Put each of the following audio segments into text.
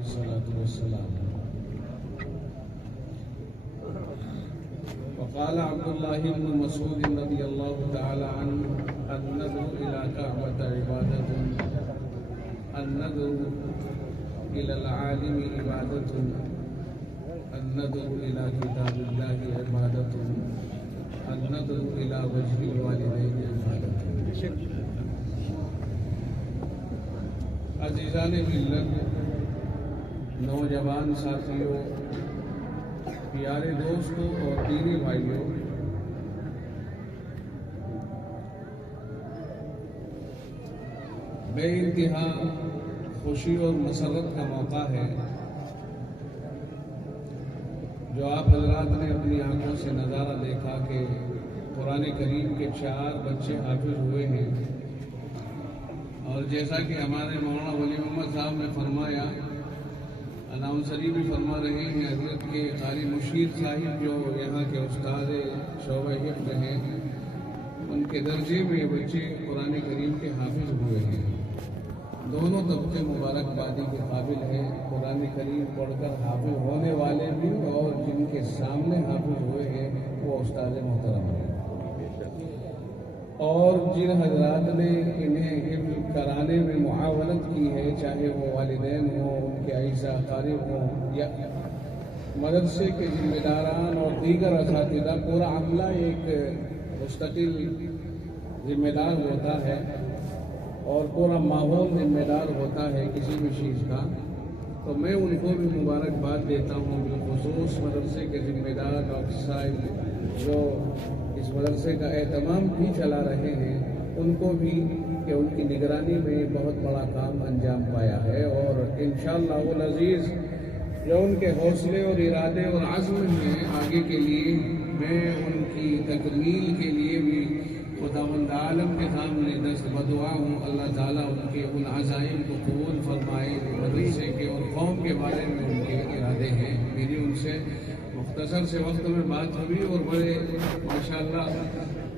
الصلاة والسلام. وقال عبد الله بن مسعود رضي الله تعالى عنه: النذر إلى كعبة عبادة، النذر إلى العالم عبادة، النذر إلى كتاب الله عبادة، النذر إلى وجه الوالدين عبادة. عزیزان ملت، نوجوان ساتھیوں، پیارے دوستوں اور دینی بھائیوں، بے انتہا خوشی اور مسرت کا موقع ہے جو آپ حضرات نے اپنی آنکھوں سے نظارہ دیکھا کہ قرآن کریم کے 4 بچے حافظ ہوئے ہیں. اور جیسا کہ ہمارے مولانا ولی محمد صاحب نے فرمایا، اناؤنسری بھی فرما رہے ہیں، حضرت کے قاری مشیر صاحب جو یہاں کے استاد شعبہ حفظ ہیں، ان کے درجے میں یہ بچے قرآن کریم کے حافظ ہوئے ہیں. دونوں طبقے مبارکبادی کے قابل ہیں. قرآن کریم پڑھ کر حافظ ہونے والے بھی اور جن کے سامنے حافظ ہوئے ہیں وہ استاد محترم ہیں. اور جن حضرات نے انہیں حفظ کرانے میں معاونت کی ہے، چاہے وہ والدین ہوں، ان کے اعزا اقارب ہوں، یا مدرسے کے ذمہ داران اور دیگر اساتذہ، پورا عملہ ایک مستقل ذمہ دار ہوتا ہے اور پورا ماحول ذمہ دار ہوتا ہے کسی بھی چیز کا. تو میں ان کو بھی مبارکباد دیتا ہوں، بالخصوص مدرسے کے ذمہ دار ڈاکٹر صاحب جو اس مدرسے کا اہتمام بھی چلا رہے ہیں، ان کو بھی کہ ان کی نگرانی میں بہت بڑا کام انجام پایا ہے. اور انشاءاللہ العزیز جو ان کے حوصلے اور ارادے اور عزم ہیں آگے کے لیے، میں ان کی تکمیل کے لیے بھی خداوند عالم کے سامنے دست بدعا ہوں. اللہ تعالیٰ ان کے ان عزائم کو قبول فرمائے. مدرسے کے اور قوم کے بارے میں ان کے ارادے ہیں. میری ان سے مختصر سے وقت میں بات ہوئی اور بڑے ماشاءاللہ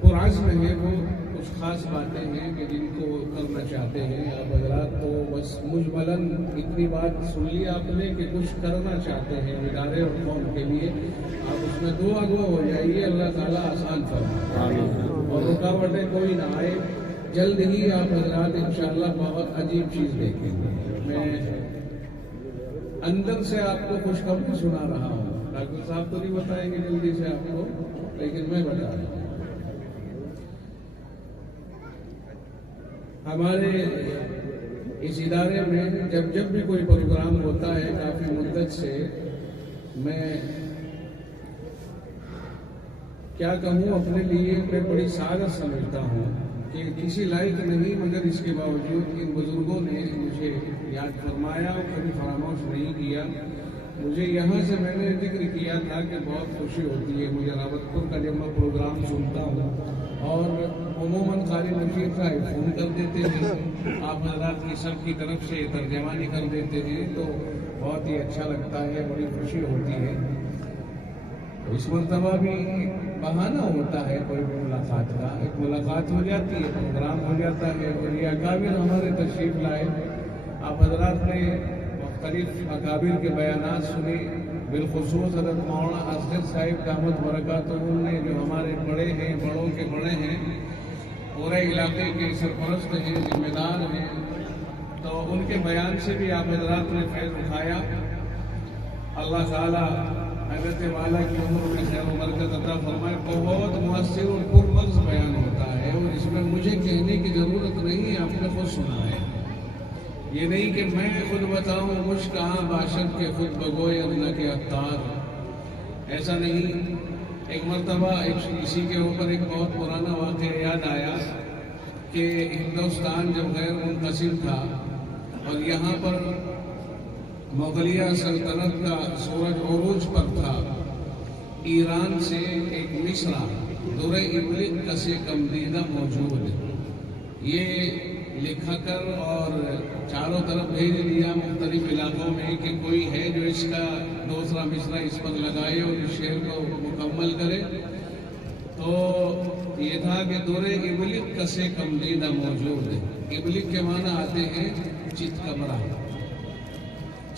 پرعزم ہیں. وہ کچھ خاص باتیں ہیں کہ جن کو کرنا چاہتے ہیں آپ حضرات. تو بس مجملاً اتنی بات سن لی آپ نے کہ کچھ کرنا چاہتے ہیں ادارے اور قوم کے لیے. آپ اس میں دعا ہو جائیے، اللہ تعالیٰ آسان فرمائے اور رکاوٹیں کوئی نہ آئے. جلد ہی آپ حضرات انشاءاللہ بہت عجیب چیز دیکھیں گے. میں اندر سے آپ کو خوشخبری سنا رہا ہوں. ڈاکٹر صاحب تو نہیں بتائیں گے جلدی سے آپ کو، لیکن میں بتا رہا ہوں. ہمارے اس ادارے میں جب بھی کوئی پروگرام ہوتا ہے، کافی مدت سے میں کیا کہوں اپنے لیے، میں بڑی سعادت سمجھتا ہوں کہ کسی لائق نہیں، مگر اس کے باوجود ان بزرگوں نے مجھے یاد فرمایا اور کبھی فراموش نہیں کیا. مجھے یہاں سے میں نے ذکر کیا تھا کہ بہت خوشی ہوتی ہے مجھے راوت پور کا جب میں پروگرام سنتا ہوں اور عموماً قاری مشیر صاحب فون کر دیتے ہیں، آپ حضرات کی سب کی طرف سے ترجمانی کر دیتے ہیں، تو بہت ہی اچھا لگتا ہے، بڑی خوشی ہوتی ہے. اس مرتبہ بھی بہانہ ہوتا ہے کوئی بھی ملاقات کا، ایک ملاقات ہو جاتی ہے، پروگرام ہو جاتا ہے. اور یہ اکابر ہمارے تشریف لائے. آپ حضرات نے مختلف اکابر کے بیانات سنے، بالخصوص حضرت مولانا اصغر صاحب دامت برکاتہ نے جو ہمارے بڑے ہیں، بڑوں کے بڑے ہیں، پورے علاقے کے سرپرست ہیں، ذمہ دار ہیں. تو ان کے بیان سے بھی آپ حضرات نے فیض اٹھایا. اللہ تعالیٰ حضرت والا کی عمر میں خیر و برکت عطا فرمائے. بہت مؤثر اور پرمغز بیان ہوتا ہے اور اس میں مجھے کہنے کی ضرورت نہیں ہے، آپ نے خود سنا ہے. یہ نہیں کہ میں خود بتاؤں مجھ کہاں باشد کے خود بگوئے اللہ کے عطار، ایسا نہیں. ایک مرتبہ اسی کے اوپر ایک بہت پرانا واقعہ یاد آیا کہ ہندوستان جب غیر منقسم تھا اور یہاں پر مغلیہ سلطنت کا سورج عروج پر تھا، ایران سے ایک مصرع در ابلک کسے کم دیدہ موجود، یہ لکھا کر اور چاروں طرف بھیج دیا مختلف علاقوں میں کہ کوئی ہے جو اس کا دوسرا مصرع اس پر لگائے اور اس شعر کو مکمل کرے. تو یہ تھا کہ در ابلک کسے کم دیدہ موجود. ابلک کے معنی آتے ہیں چت کمرہ.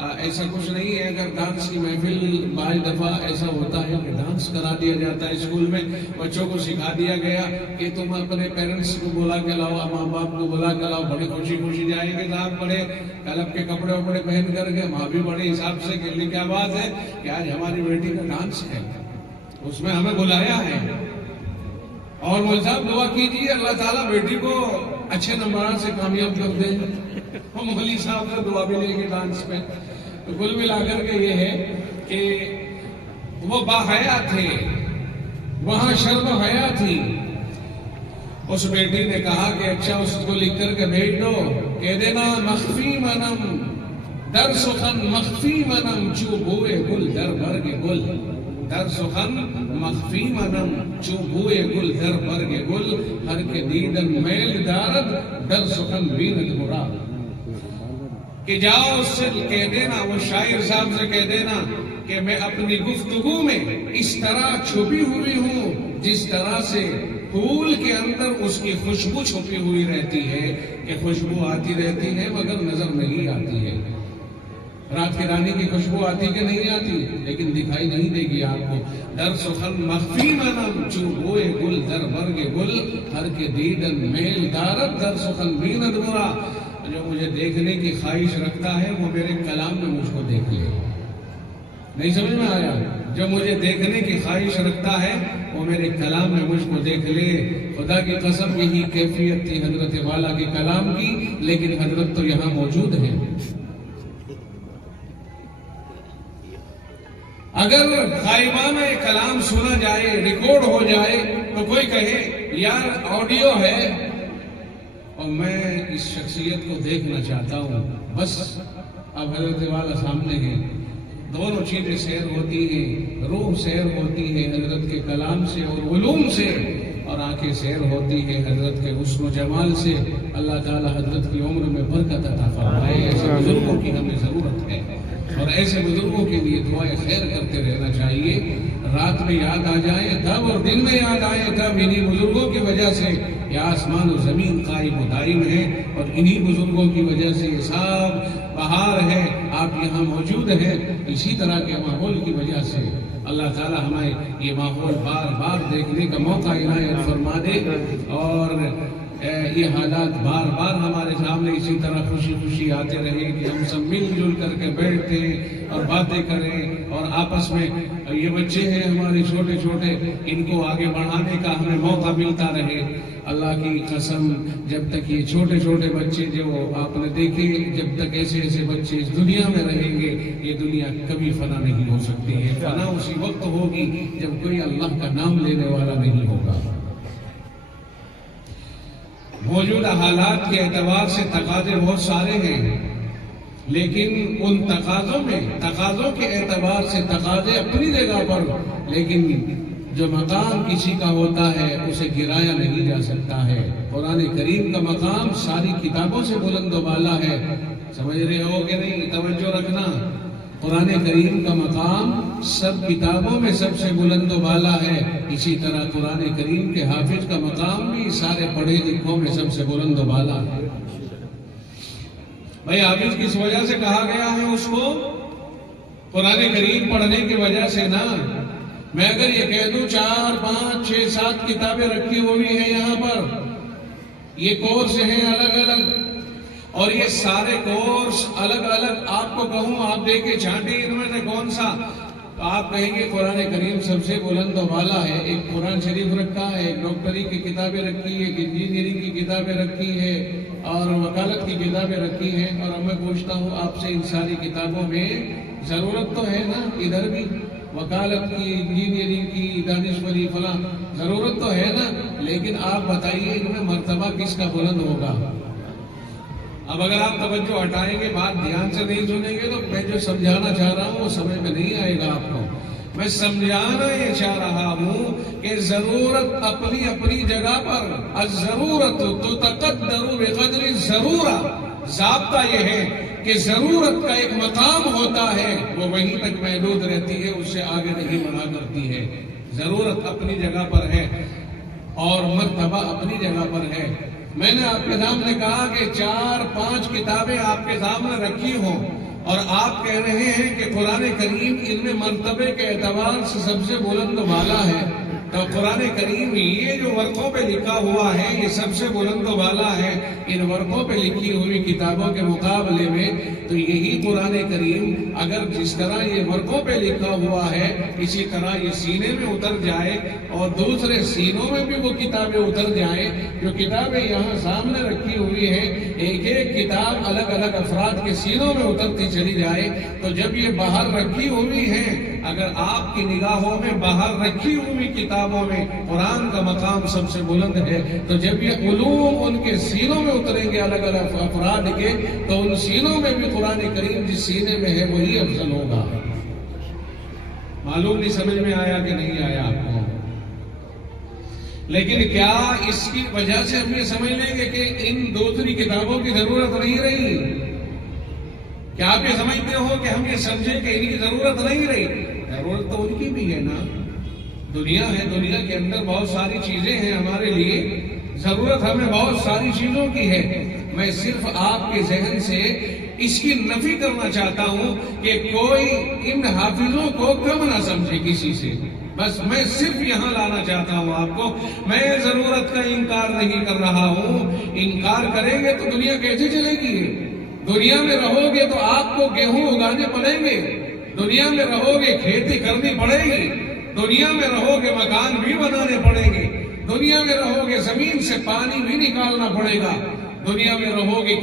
ایسا کچھ نہیں ہے. اگر ڈانس کی محفل بعض دفعہ ایسا ہوتا ہے کہ ڈانس کرا دیا جاتا ہے اسکول میں, بچوں کو سکھا دیا گیا کہ تم اپنے پیرنٹس کو بلا کے لاؤ, ماں باپ کو بلا کے لاؤ, بڑی خوشی خوشی جائیں گے صاحب, بڑے کلب کے کپڑے وپڑے پہن کر کے, ماں بھی بڑے حساب سے کہ کیا بات ہے کہ آج ہماری بیٹی کا ڈانس ہے, اس میں ہمیں بلایا ہے. اور مول صاحب دعا کیجیے اللہ تعالیٰ بیٹی کو اچھے نمبرات سے کامیاب کر دے. ہم مولوی صاحب سے دعا بھی لیں گے ڈانس پہ. تو کل ملا کر کے یہ ہے کہ وہ باحیا تھے, وہاں شرم و حیا تھی. اس بیٹی نے کہا کہ اچھا اس کو لکھ کر کے بھیج دو, کہہ دینا مخفی منم در سخن مخفی منم چو بوئے گل در برگ گل, در سخن مخفی منم چو بوئے گل در برگ گل, ہر کے دیدن میل دارد در سخن بیند مراد. کہ جاؤ اس سے کہہ دینا, وہ شاعر صاحب سے کہہ دینا کہ میں اپنی گفتگو میں اس طرح چھپی ہوئی ہوں جس طرح سے پھول کے اندر اس کی خوشبو چھپی ہوئی رہتی ہے, کہ خوشبو آتی رہتی ہے مگر نظر نہیں آتی ہے. رات کی رانی کی خوشبو آتی کہ نہیں آتی, لیکن دکھائی نہیں دے گی آپ کو. در سخن مخفی منم چو بوئے گل در برگ گل, ہر کے دیدن میل دارد در سخن بیند مرا. جو مجھے دیکھنے کی خواہش رکھتا ہے وہ میرے کلام میں مجھ کو دیکھ لے. نہیں سمجھ میں آیا؟ جو مجھے دیکھنے کی خواہش رکھتا ہے وہ میرے کلام میں مجھ کو دیکھ لے. خدا کی قسم یہی کیفیت تھی حضرت والا کے کلام کی, لیکن حضرت تو یہاں موجود ہیں. اگر غائبانہ کلام سنا جائے, ریکارڈ ہو جائے, تو کوئی کہے یار آڈیو ہے اور میں اس شخصیت کو دیکھنا چاہتا ہوں, بس اب حضرت والا سامنے ہیں. دونوں چیزیں سیر ہوتی ہیں, روح سیر ہوتی ہے حضرت کے کلام سے اور علوم سے, اور آنکھیں سیر ہوتی ہے حضرت کے حسن و جمال سے. اللہ تعالی حضرت کی عمر میں برکت عطا فرمائے. ایسے بزرگوں کی ہمیں ضرورت ہے, اور ایسے بزرگوں کے لیے دعائیں خیر کرتے رہنا چاہیے. رات میں یاد آ جائے تب, اور دن میں یاد آئے تب. انہی بزرگوں کی وجہ سے یہ آسمان و زمین قائم و دائم ہے, اور انہی بزرگوں کی وجہ سے یہ سب بہار ہے, آپ یہاں موجود ہیں. اسی طرح کے ماحول کی وجہ سے اللہ تعالی ہمیں یہ ماحول بار بار دیکھنے کا موقع عنایت فرما دے, اور یہ حالات بار بار ہمارے سامنے اسی طرح خوشی خوشی آتے رہے کہ ہم سب مل جل کر کے بیٹھتے اور باتیں کریں, اور آپس میں یہ بچے ہیں ہمارے چھوٹے چھوٹے, ان کو آگے بڑھانے کا ہمیں موقع ملتا رہے. اللہ کی قسم جب تک یہ چھوٹے چھوٹے بچے جو آپ نے دیکھے, جب تک ایسے ایسے بچے اس دنیا میں رہیں گے, یہ دنیا کبھی فنا نہیں ہو سکتی ہے. فنا اسی وقت ہوگی جب کوئی اللہ کا نام لینے والا نہیں ہوگا. موجودہ حالات کے اعتبار سے تقاضے بہت سارے ہیں, لیکن ان تقاضوں کے اعتبار سے تقاضے اپنی جگہ پر, لیکن جو مقام کسی کا ہوتا ہے اسے گرایا نہیں جا سکتا ہے. قرآن کریم کا مقام ساری کتابوں سے بلند و بالا ہے. سمجھ رہے ہو کہ نہیں؟ توجہ رکھنا. قرآن کریم کا مقام سب کتابوں میں سب سے بلند و بالا ہے. اسی طرح قرآن کریم کے حافظ کا مقام بھی سارے پڑھے لکھوں میں سب سے بلند و بالا ہے. بھائی حافظ کس وجہ سے کہا گیا ہے اس کو؟ قرآن کریم پڑھنے کی وجہ سے نا. میں اگر یہ کہہ دوں 4 5 6 7 کتابیں رکھی ہوئی ہیں یہاں پر, یہ کورس ہیں الگ الگ, اور یہ سارے کورس الگ الگ آپ کو کہوں آپ دیکھیں چھانٹیں ان میں سے کون سا, تو آپ کہیں گے قرآن کریم سب سے بلند و بالا ہے. ایک قرآن شریف رکھا ہے, ایک ڈاکٹری کی کتابیں رکھی ہے, ایک انجینئرنگ کی کتابیں رکھی ہے, اور وکالت کی کتابیں رکھی ہیں. اور میں پوچھتا ہوں آپ سے, ان ساری کتابوں میں ضرورت تو ہے نا؟ ادھر بھی وکالت کی, انجینئرنگ کی, دانشوری فلاں ضرورت تو ہے نا, لیکن آپ بتائیے ان میں مرتبہ کس کا بلند ہوگا؟ اب اگر آپ توجہ ہٹائیں گے, بات دھیان سے نہیں سنیں گے, تو میں جو سمجھانا چاہ رہا ہوں وہ سمجھ میں نہیں آئے گا آپ کو. میں سمجھانا یہ چاہ رہا ہوں کہ ضرورت اپنی اپنی جگہ پر, الضرورت تقدر بقدر الضرورہ. ضابطہ یہ ہے کہ ضرورت کا ایک مقام ہوتا ہے, وہ وہیں تک محدود رہتی ہے, اس سے آگے نہیں بڑھا کرتی ہے. ضرورت اپنی جگہ پر ہے اور مرتبہ اپنی جگہ پر ہے. میں نے آپ کے سامنے کہا کہ 4 5 کتابیں آپ کے سامنے رکھی ہوں, اور آپ کہہ رہے ہیں کہ قرآن کریم ان میں مرتبے کے اعتبار سے سب سے بلند و بالا ہے، تو قرآن کریم یہ جو ورقوں پہ لکھا ہوا ہے یہ سب سے بلند و بالا ہے ان ورقوں پہ لکھی ہوئی کتابوں کے مقابلے میں، تو یہی قرآن کریم اگر جس طرح یہ ورقوں پہ لکھا ہوا ہے اسی طرح یہ سینے میں اتر جائے اور دوسرے سینوں میں بھی وہ کتابیں اتر جائیں، جو کتابیں یہاں سامنے رکھی ہوئی ہیں ایک ایک کتاب الگ الگ افراد کے سینوں میں اترتی چلی جائے، تو جب یہ باہر رکھی ہوئی ہیں، اگر آپ کی نگاہوں میں باہر رکھی ہوئی کتابوں میں قرآن کا مقام سب سے بلند ہے، تو جب یہ علوم ان کے سینوں میں اتریں گے الگ الگ افراد کے، تو ان سینوں میں بھی قرآن کریم جس سینے میں ہے وہی افضل ہوگا۔ معلوم نہیں سمجھ میں آیا کہ نہیں آیا آپ کو؟ لیکن کیا اس کی وجہ سے ہم یہ سمجھ لیں گے کہ ان دوسری کتابوں کی ضرورت نہیں رہی؟ کیا آپ یہ سمجھتے ہو کہ ہم یہ سمجھیں کہ ان کی ضرورت نہیں رہی؟ ضرورت تو ان کی بھی ہے نا، دنیا ہے، دنیا کے اندر بہت ساری چیزیں ہیں ہمارے لیے، ضرورت ہمیں بہت ساری چیزوں کی ہے۔ میں صرف آپ کے ذہن سے اس کی نفی کرنا چاہتا ہوں کہ کوئی ان حافظوں کو کم نہ سمجھے کسی سے، بس میں صرف یہاں لانا چاہتا ہوں آپ کو۔ میں ضرورت کا انکار نہیں کر رہا ہوں، انکار کریں گے تو دنیا کیسے چلے گی؟ دنیا میں رہو گے تو آپ کو گیہوں اگانے پڑیں گے، دنیا میں رہو گے کھیتی کرنی پڑے گی، دنیا میں رہو گے مکان بھی بنانے پڑیں گے، دنیا میں رہو گے زمین سے پانی بھی نکالنا پڑے گا، دنیا میں رہو گے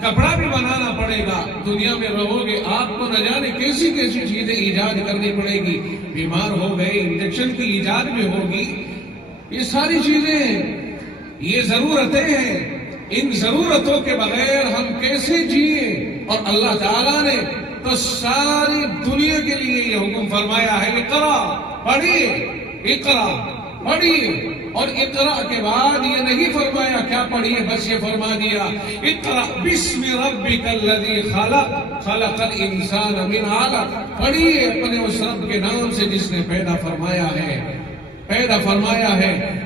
کپڑا بھی بنانا پڑے گا، دنیا میں رہو گے آپ کو نہ جانے کیسی کیسی چیزیں ایجاد کرنی پڑے گی، بیمار ہو گئے انجیکشن کی ایجاد بھی ہوگی، یہ ساری چیزیں ہیں، یہ ضرورتیں ہیں۔ ان ضرورتوں کے بغیر ہم کیسے جیئیں؟ اور اللہ تعالیٰ نے تو ساری دنیا کے لیے یہ حکم فرمایا ہے، اقرا پڑھیے، اقرا پڑھیے، اور اقرا کے بعد یہ نہیں فرمایا کیا پڑھیے، بس یہ فرما دیا اقرا بسم ربک الذی خلق خلق الانسان من علق، پڑھیے اپنے اس رب کے نام سے جس نے پیدا فرمایا ہے،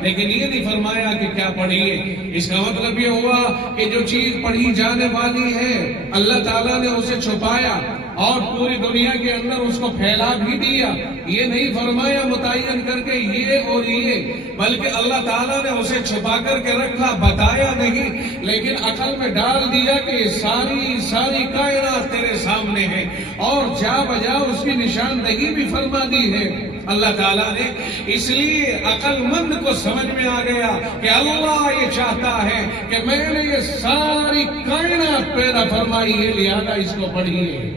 لیکن یہ نہیں فرمایا کہ کیا پڑھیے۔ اس کا مطلب یہ ہوا کہ جو چیز پڑھی جانے والی ہے اللہ تعالیٰ نے اسے چھپایا اور پوری دنیا کے اندر اس کو پھیلا بھی دیا، یہ نہیں فرمایا متعین کر کے یہ اور یہ، بلکہ اللہ تعالیٰ نے اسے چھپا کر کے رکھا، بتایا نہیں، لیکن عقل میں ڈال دیا کہ ساری کائنات تیرے سامنے ہے، اور جا بجا اس کی نشاندہی بھی فرما دی ہے اللہ تعالیٰ نے۔ اس لیے عقل مند کو سمجھ میں آ گیا کہ اللہ یہ چاہتا ہے کہ میں نے یہ ساری کائنات پیدا فرمائی ہے، لہذا اس کو پڑھیے،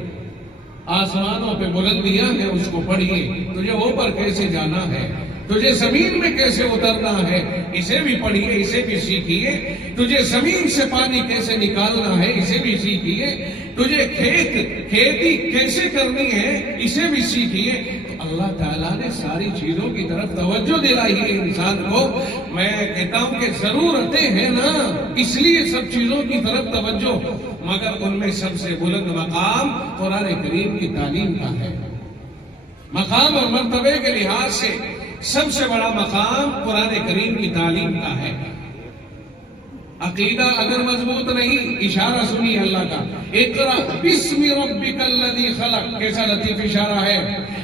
آسمانوں پہ بلندیاں ہیں اس کو پڑھیے، تجھے اوپر کیسے جانا ہے، تجھے زمین میں کیسے اترنا ہے اسے بھی پڑھیے، اسے بھی سیکھیے، تجھے زمین سے پانی کیسے نکالنا ہے اسے بھی سیکھیے، تجھے کھیتی کیسے کرنی ہے اسے بھی سیکھیے۔ تو اللہ تعالیٰ نے ساری چیزوں کی طرف توجہ دلائی ہے انسان کو۔ میں کہتا ہوں کہ ضرورتیں ہیں نا، اس لیے سب چیزوں کی طرف توجہ، مگر ان میں سب سے بلند مقام قرآن کریم کی تعلیم کا ہے۔ مقام اور مرتبے کے لحاظ سے سب سے بڑا مقام قرآن کریم کی تعلیم کا ہے۔ عقیدہ اگر مضبوط نہیں، اشارہ سنیے اللہ کا، اقرا بسم ربک الذی خلق، کیسا لطیف اشارہ ہے،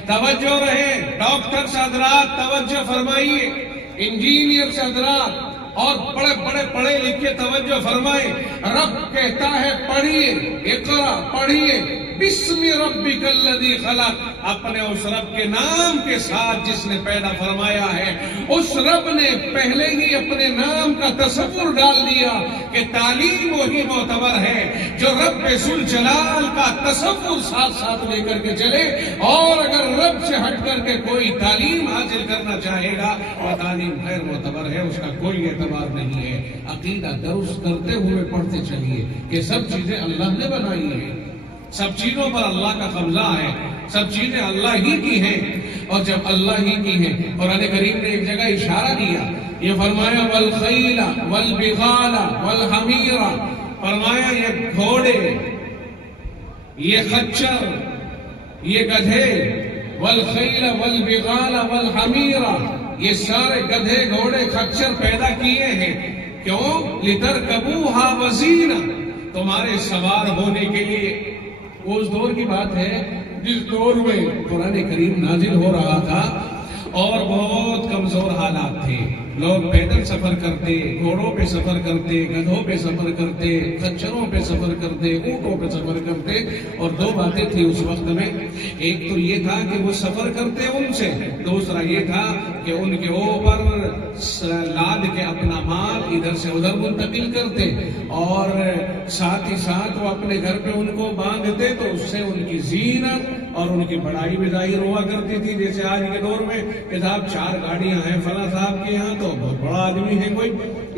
توجہ رہے، ڈاکٹر حضرات توجہ فرمائیے، انجینئر حضرات اور بڑے پڑھے لکھے توجہ فرمائیں، رب کہتا ہے پڑھیے، اقرا پڑھیے، بسم ربک الذی خلق، اپنے اس رب کے نام کے ساتھ جس نے پیدا فرمایا ہے۔ اس رب نے پہلے ہی اپنے نام کا تصور ڈال دیا کہ تعلیم وہی معتبر ہے جو رب ذوالجلال کا تصور ساتھ لے کر کے چلے، اور اگر رب سے ہٹ کر کے کوئی تعلیم حاصل کرنا چاہے گا وہ تعلیم غیر معتبر ہے، اس کا کوئی اعتبار نہیں ہے۔ عقیدہ درست کرتے ہوئے پڑھتے چلیے کہ سب چیزیں اللہ نے بنائی ہیں، سب چیزوں پر اللہ کا قبضہ ہے، سب چیزیں اللہ ہی کی ہیں، اور جب اللہ ہی کی ہیں، قرآن کریم نے ایک جگہ اشارہ دیا، یہ فرمایا والخیل والبغال والحمیر، فرمایا یہ گھوڑے، یہ خچر، یہ گدھے، والخیل والبغال والحمیر، یہ سارے گدھے گھوڑے خچر پیدا کیے ہیں، کیوں؟ لترکبوها وزینہ، تمہارے سوار ہونے کے لیے، وہ اس دور کی بات ہے جس دور میں قرآن کریم نازل ہو رہا تھا اور بہت کمزور حالات تھے. لوگ پیدل سفر کرتے, گھوڑوں پہ سفر کرتے, گدھوں پہ سفر کرتے, خچروں پہ سفر کرتے, اونٹوں پہ سفر کرتے. اور دو باتیں تھی اس وقت میں. ایک تو یہ تھا کہ وہ سفر کرتے ان سے, دوسرا یہ تھا کہ ان کے اوپر لاد کے اپنا مال ادھر سے ادھر منتقل کرتے, اور ساتھ ہی ساتھ وہ اپنے گھر پہ ان کو باندھتے تو اس سے ان کی زینت اور ان کی بڑائی بھی ظاہر ہوا کرتی تھی. جیسے آج کے دور میں کہ صاحب 4 گاڑیاں ہیں فلاں صاحب کے یہاں تو بہت بڑا آدمی ہے کوئی,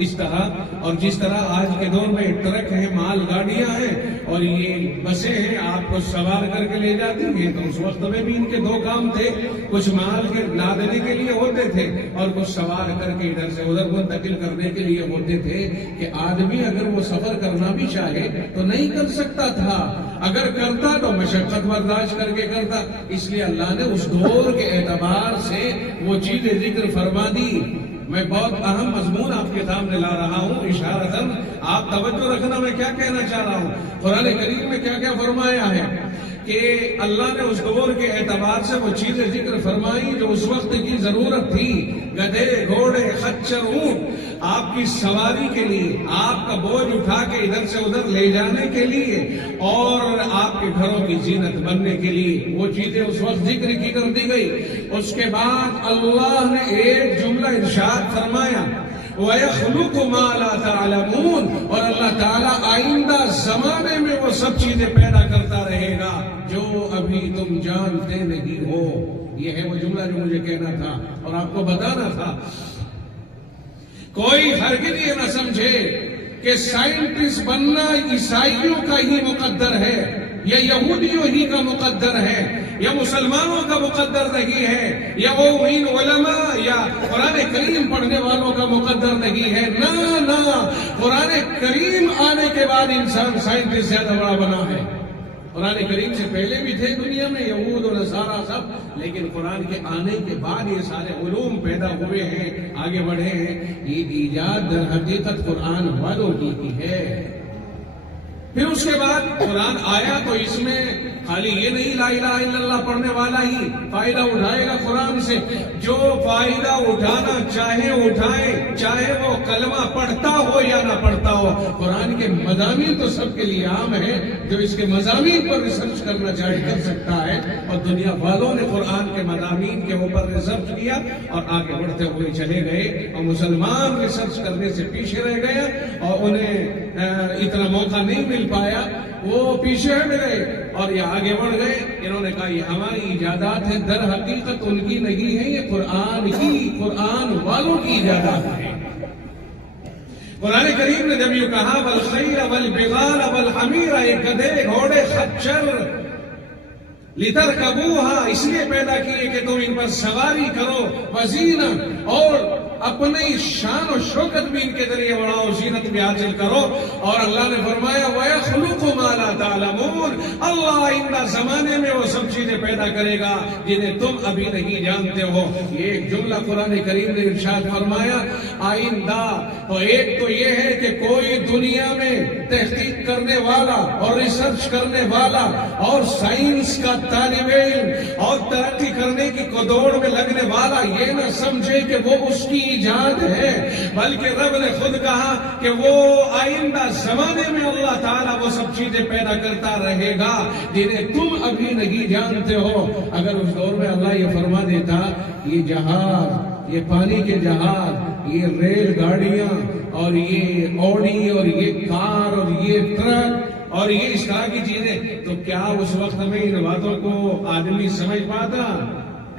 اس طرح. اور جس طرح آج کے دور میں ٹرک ہیں, مال گاڑیاں ہیں, اور یہ بسیں ہیں آپ کو سوار کر کے لے جاتی ہیں. تو اس وقت میں بھی ان کے 2 کام تھے, کچھ مال کے لادنے کے لیے ہوتے تھے اور کچھ سوار کر کے ادھر سے ادھر منتقل کرنے کے لیے ہوتے تھے. کہ آدمی اگر وہ سفر کرنا بھی چاہے تو نہیں کر سکتا تھا, اگر کرتا تو مشقت برداشت کر کے کرتا. اس لیے اللہ نے اس دور کے اعتبار سے وہ چیزیں ذکر فرما دی. میں بہت اہم مضمون آپ کے سامنے لا رہا ہوں اشارتاً, آپ توجہ رکھنا میں کیا کہنا چاہ رہا ہوں. قرآن کریم میں کیا کیا فرمایا ہے کہ اللہ نے اس دور کے اعتبار سے وہ چیزیں ذکر فرمائی جو اس وقت کی ضرورت تھی. گدھے, گھوڑے, خچر, اونٹ آپ کی سواری کے لیے, آپ کا بوجھ اٹھا کے ادھر سے ادھر لے جانے کے لیے, اور آپ کے گھروں کی زینت بننے کے لیے وہ چیزیں اس وقت ذکر کی کر دی گئی. اس کے بعد اللہ نے ایک جملہ ارشاد فرمایا, وَيَخْلُقُ مَا لَا تَعْلَمُونَ, اور اللہ تعالیٰ آئندہ زمانے میں وہ سب چیزیں پیدا کرتا رہے گا جو ابھی تم جانتے نہیں ہو. یہ ہے وہ جملہ جو مجھے کہنا تھا اور آپ کو بتانا تھا. کوئی ہرگز یہ نہ سمجھے کہ سائنٹسٹ بننا عیسائیوں کا ہی مقدر ہے, یا یہودیوں ہی کا مقدر ہے, یا مسلمانوں کا مقدر نہیں ہے, یا وہ ان علماء یا قرآن کریم پڑھنے والوں کا مقدر نہیں ہے. نہ, قرآن کریم آنے کے بعد انسان سائنٹسٹ زیادہ بڑا بنا ہے. قرآن کریم سے پہلے بھی تھے دنیا میں یہود اور نصارہ سب, لیکن قرآن کے آنے کے بعد یہ سارے علوم پیدا ہوئے ہیں, آگے بڑھے ہیں. یہ ایجاد در حقیقت قرآن والوں کی ہے. پھر اس کے بعد قرآن آیا تو اس میں خالی یہ نہیں لا الہ الا اللہ پڑھنے والا ہی فائدہ اٹھائے گا قرآن سے. جو فائدہ اٹھانا چاہے اٹھائے, چاہے وہ کلمہ پڑھتا ہو یا نہ پڑھتا ہو. قرآن کے مضامین تو سب کے لیے عام ہے, جو اس کے مضامین پر ریسرچ کرنا چاہے کر سکتا ہے. اور دنیا والوں نے قرآن کے مضامین کے اوپر ریسرچ کیا اور آگے بڑھتے ہوئے چلے گئے, اور مسلمان ریسرچ کرنے سے پیچھے رہ گئے اور انہیں اتنا موقع نہیں مل پایا, وہ پیچھے ملے اور یہ آگے بڑھ گئے. انہوں نے کہا یہ ہماری ایجادات ہیں, در حقیقت ان کی نہیں ہے, یہ قرآن والوں کی ایجادات ہیں. قرآن کریم نے جب یہ کہا والخیل والبغال والحمیر, ایک گدھے, گھوڑے, خچر, لترکبوها, اس لیے پیدا کیے کہ تم ان پر سواری کرو, وزینہ, اور اپنی شان و شوکت بھی ان کے ذریعے بڑھاؤ, زینت بھی حاصل کرو. اور اللہ نے فرمایا وَيَخْلُقُ مَا لَا تَعْلَمُونَ, اللہ آئندہ زمانے میں وہ سب چیزیں پیدا کرے گا جنہیں تم ابھی نہیں جانتے ہو. یہ ایک جملہ قرآن کریم نے ارشاد فرمایا آئندہ. تو ایک تو یہ ہے کہ کوئی دنیا میں تحقیق کرنے والا اور ریسرچ کرنے والا اور سائنس کا طالب علم اور ترقی کرنے کی دوڑ میں لگنے والا یہ نہ سمجھے کہ وہ اس کی ایجاد ہے, بلکہ رب نے خود کہا کہ وہ آئندہ زمانے میں اللہ تعالیٰ وہ سب چیزیں پیدا کرتا رہے گا جنہیں تم ابھی نہیں جانتے ہو. اگر اس دور میں اللہ یہ فرما دیتا یہ جہاز, یہ پانی کے جہاز, یہ ریل گاڑیاں, اور یہ اوڈی, اور یہ کار, اور یہ ٹرک, اور یہ اس طرح کی چیزیں, تو کیا اس وقت میں ان باتوں کو آدمی سمجھ پاتا؟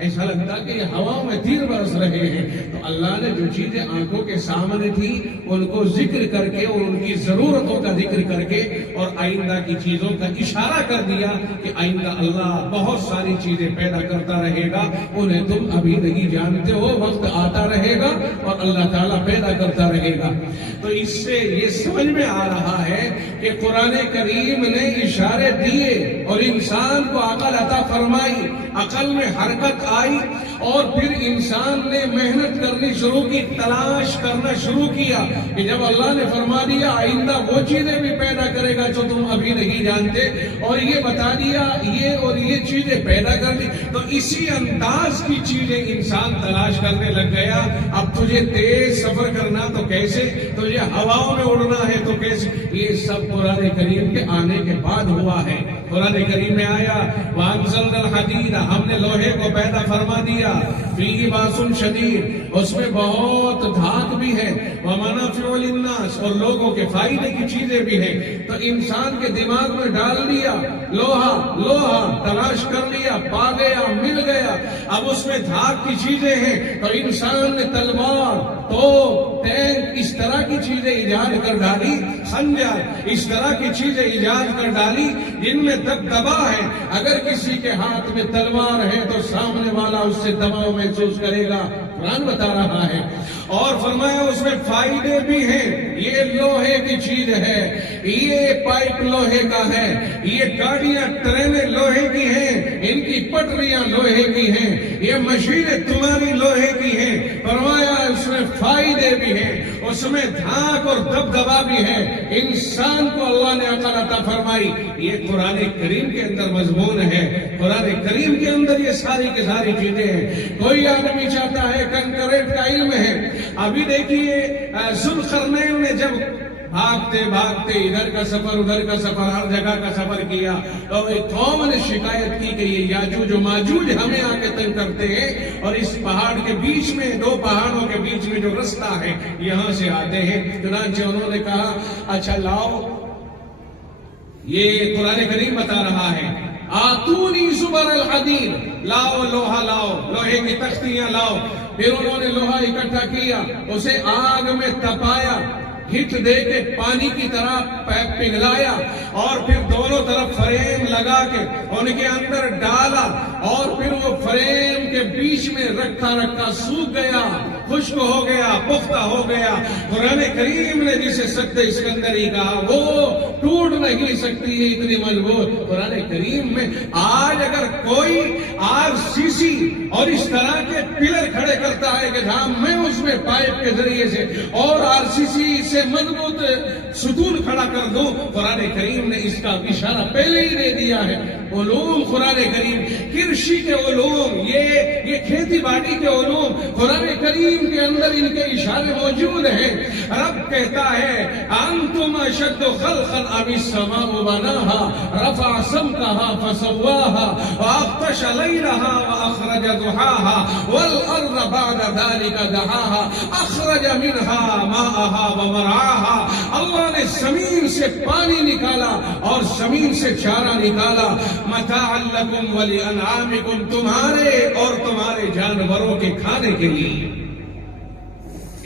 ایسا لگتا کہ یہ ہوا میں تیر برس رہے ہیں. تو اللہ نے جو چیزیں آنکھوں کے سامنے تھی ان کو ذکر کر کے اور ان کی ضرورتوں کا ذکر کر کے اور آئندہ کی چیزوں کا اشارہ کر دیا کہ آئندہ اللہ بہت ساری چیزیں پیدا کرتا رہے گا, انہیں تم ابھی نہیں جانتے ہو, وقت آتا رہے گا اور اللہ تعالیٰ پیدا کرتا رہے گا. تو اس سے یہ سمجھ میں آ رہا ہے کہ قرآن کریم نے اشارے دیے اور انسان کو عقل عطا فرمائی, عقل میں حرکت آئی اور پھر انسان نے محنت کرنی شروع کی، تلاش کرنا شروع کیا کہ جب اللہ نے فرما دیا آئندہ وہ چیزیں بھی پیدا کرے گا جو تم ابھی نہیں جانتے، اور یہ بتا دیا یہ اور یہ چیزیں پیدا کر دی، تو اسی انداز کی چیزیں انسان تلاش کرنے لگ گیا۔ اب تجھے تیز سفر کرنا تو کیسے، تجھے ہواؤں میں اڑنا ہے تو کیسے، یہ سب قرآن کریم کے آنے کے بعد ہوا ہے۔ قرآن کریم میں آیا وَأَنزَلْنَا الْحَدِيدَ، ہم نے لوہے کو پیدا فرما دیا، فِيهِ بَأْسٌ شَدِيدٌ، اس میں بہت دھاک بھی ہے، وَمَنَافِعُ لِلنَّاسِ، اور لوگوں کے فائدے کی چیزیں بھی ہیں۔ تو انسان کے دماغ میں ڈال دیا لوہا تلاش کر لیا، پا گیا، مل گیا، اب اس میں دھاک کی چیزیں ہیں، تو انسان نے تلوار، توپ، ٹینک، اس طرح کی چیزیں ایجاد کر ڈالی، خنجر، اس طرح کی چیزیں ایجاد کر ڈالی جن میں دبدبا ہے۔ اگر کسی کے ہاتھ میں تلوار ہے تو سامنے والا اس سے دباؤ محسوس کرے گا، قرآن بتا رہا ہے۔ اور فرمایا اس میں فائدے بھی ہیں، یہ لوہے کی چیز ہے، یہ پائپ لوہے کا ہے، یہ گاڑیاں ٹرینیں لوہے کی ہیں، ان کی پٹریاں لوہے کی ہیں، یہ مشینیں تمہاری لوہے کی ہیں۔ فرمایا اس میں فائدے بھی ہیں، اس میں دھاک اور دبدبا بھی ہے۔ انسان کو اللہ نے عقل عطا فرمائی، یہ قرآن کریم کے اندر مضمون ہے۔ قرآن کریم کے اندر یہ ساری کی ساری چیزیں ہیں۔ کوئی آدمی چاہتا ہے کنکریٹ کا علم ہے، ابھی دیکھیے ذوالقرنین نے جب بھاگتے ادھر کا سفر ادھر کا سفر ہر جگہ کا سفر کیا، تو ایک قوم نے شکایت کی کہ یہ یاجوج و ماجوج ہمیں آ کے تنگ کرتے ہیں، اور اس پہاڑ کے بیچ میں، دو پہاڑوں کے بیچ میں جو رستہ ہے یہاں سے آتے ہیں۔ چنانچہ انہوں نے کہا اچھا لاؤ، یہ قرآن کریم بتا رہا ہے آتونی زبر الحدید، لاؤ لوہا، لاؤ لوہے کی تختیاں لاؤ۔ پھر انہوں نے لوہا اکٹھا کیا، اسے آگ میں تپایا، ہٹ دے کے پانی کی طرح پگھلایا، اور پھر دونوں طرف فریم لگا کے ان کے اندر ڈالا، اور پھر وہ فریم کے بیچ میں رکھا سوکھ گیا، خشک ہو گیا، پختہ ہو گیا۔ قرآن کریم نے جسے سد اسکندری کہا وہ ٹوٹ نہیں سکتی ہے، اتنی مضبوط۔ قرآن کریم میں آج اگر کوئی RCC اور اس طرح کے پلر کھڑے کرتا ہے کہ ہاں میں اس میں پائپ کے ذریعے سے اور RCC سے مضبوط ستون کھڑا کر دوں، قرآن کریم نے اس کا اشارہ پہلے ہی دے دیا ہے۔ علوم قرآن کریم، کرشی کے علوم، یہ کھیتی باڑی کے علوم قرآن کریم کے اندر ان کے اشارے موجود ہیں۔ رب کہتا ہے انتم اشد خلقا ام السماء بناها رفع سمكها فسواها واغطش ليلها واخرج ضحاها والارض بعد ذلك دحاها اخرج منها ماءها ومرعاها۔ اللہ نے زمین سے پانی نکالا اور زمین سے چارہ نکالا، متاعا لکم ولانعامکم، تمہارے اور تمہارے جانوروں کے کھانے کے لیے۔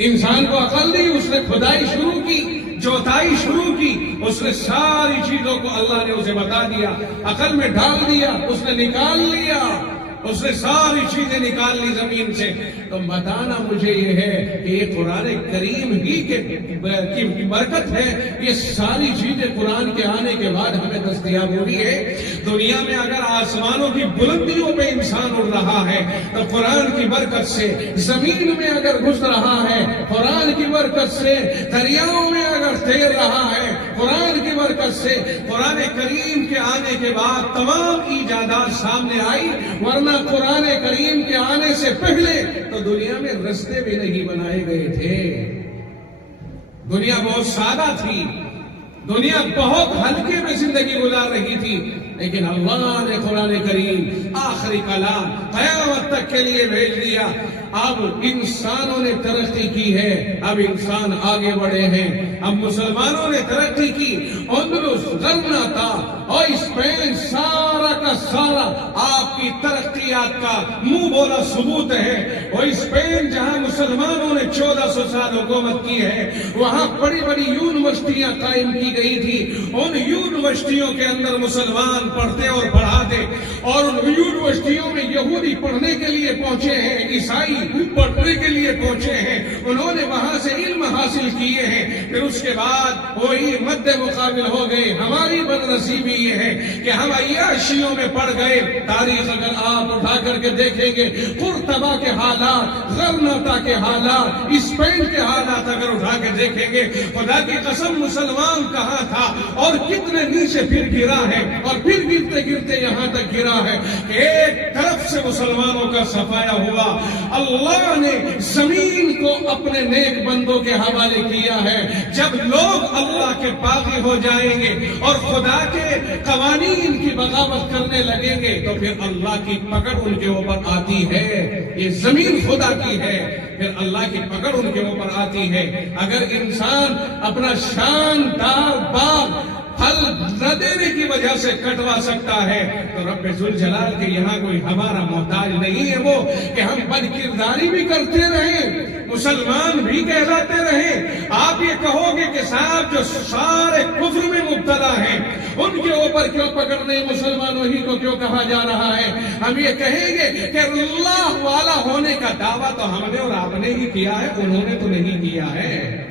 انسان کو عقل دی، اس نے کھدائی شروع کی، جوتائی شروع کی، اس نے ساری چیزوں کو اللہ نے اسے بتا دیا، عقل میں ڈال دیا، اس نے نکال لیا، اس نے ساری چیزیں نکال لی زمین سے۔ تو بتانا مجھے یہ ہے کہ یہ قرآن کریم ہی کی برکت ہے، یہ ساری چیزیں قرآن کے آنے کے بعد ہمیں دستیاب ہوئی ہے۔ دنیا میں اگر آسمانوں کی بلندیوں پہ انسان اڑ رہا ہے تو قرآن کی برکت سے، زمین میں اگر گھس رہا ہے قرآن کی برکت سے، دریاؤں میں اگر تیر رہا ہے قرآن کی برکت سے۔ قرآن کریم کے آنے کے بعد تمام ایجادات سامنے آئی، ورنہ قرآن کریم کے آنے سے پہلے تو دنیا میں رستے بھی نہیں بنائے گئے تھے۔ دنیا بہت سادہ تھی، دنیا بہت ہلکے میں زندگی گزار رہی تھی، لیکن اللہ نے قرآن کریم آخری کلام قیامت تک کے لیے بھیج دیا۔ اب انسانوں نے ترقی کی ہے، اب انسان آگے بڑھے ہیں، اب مسلمانوں نے ترقی کی۔ اندلس، غرناطہ اور اسپین سارا کا سارا آپ کی ترقیات کا منہ بولا ثبوت ہے۔ وہ اسپین جہاں مسلمانوں نے 1400 سال حکومت کی ہے، وہاں بڑی بڑی یونیورسٹیاں قائم کی گئی تھی، ان یونیورسٹیوں کے اندر مسلمان پڑھتے اور پڑھاتے، اور ان یونیورسٹیوں میں یہودی پڑھنے کے لیے پہنچے ہیں، عیسائی پڑھنے کے لیے پہنچے ہیں، انہوں نے وہاں سے علم حاصل حاصل کیے ہیں، پھر اس کے بعد وہی مد مقابل ہو گئے. ہماری بدنصیبی یہ ہے کہ ہم عیاشیوں میں پڑ گئے. تاریخ اگر آپ اٹھا کر کے دیکھیں گے، قرطبہ کے حالات، غرناطہ کے حالات، اسپین کے حالات اگر اٹھا کے دیکھیں گے، خدا کی قسم مسلمان کہاں تھا اور کتنے نیچے پھر گرا ہے، اور پھر گرتے گرتے یہاں تک گرا ہے کہ ایک طرف سے مسلمانوں کا صفایا ہوا. اللہ نے زمین کو اپنے نیک بندوں کے حوالے کیا ہے. جب لوگ اللہ کے باغی ہو جائیں گے اور خدا کے قوانین کی بغاوت کرنے لگیں گے تو پھر اللہ کی پکڑ ان کے اوپر آتی ہے. یہ زمین خدا کی ہے، پھر اللہ کی پکڑ ان کے اوپر آتی ہے. اگر انسان اپنا شاندار باغ پھل نہ دینے کی وجہ سے کٹوا سکتا ہے تو رب ذوالجلال کے یہاں کوئی ہمارا محتاج نہیں ہے وہ کہ ہم بد کرداری بھی کرتے رہیں، مسلمان بھی کہلاتے رہیں. آپ یہ کہو گے کہ صاحب جو سارے کفر میں مبتلا ہیں ان کے اوپر کیوں پکڑ نہیں، مسلمانوں ہی کو کیوں کہا جا رہا ہے؟ ہم یہ کہیں گے کہ اللہ والا ہونے کا دعویٰ تو ہم نے اور آپ نے ہی کیا ہے، انہوں نے تو نہیں کیا ہے.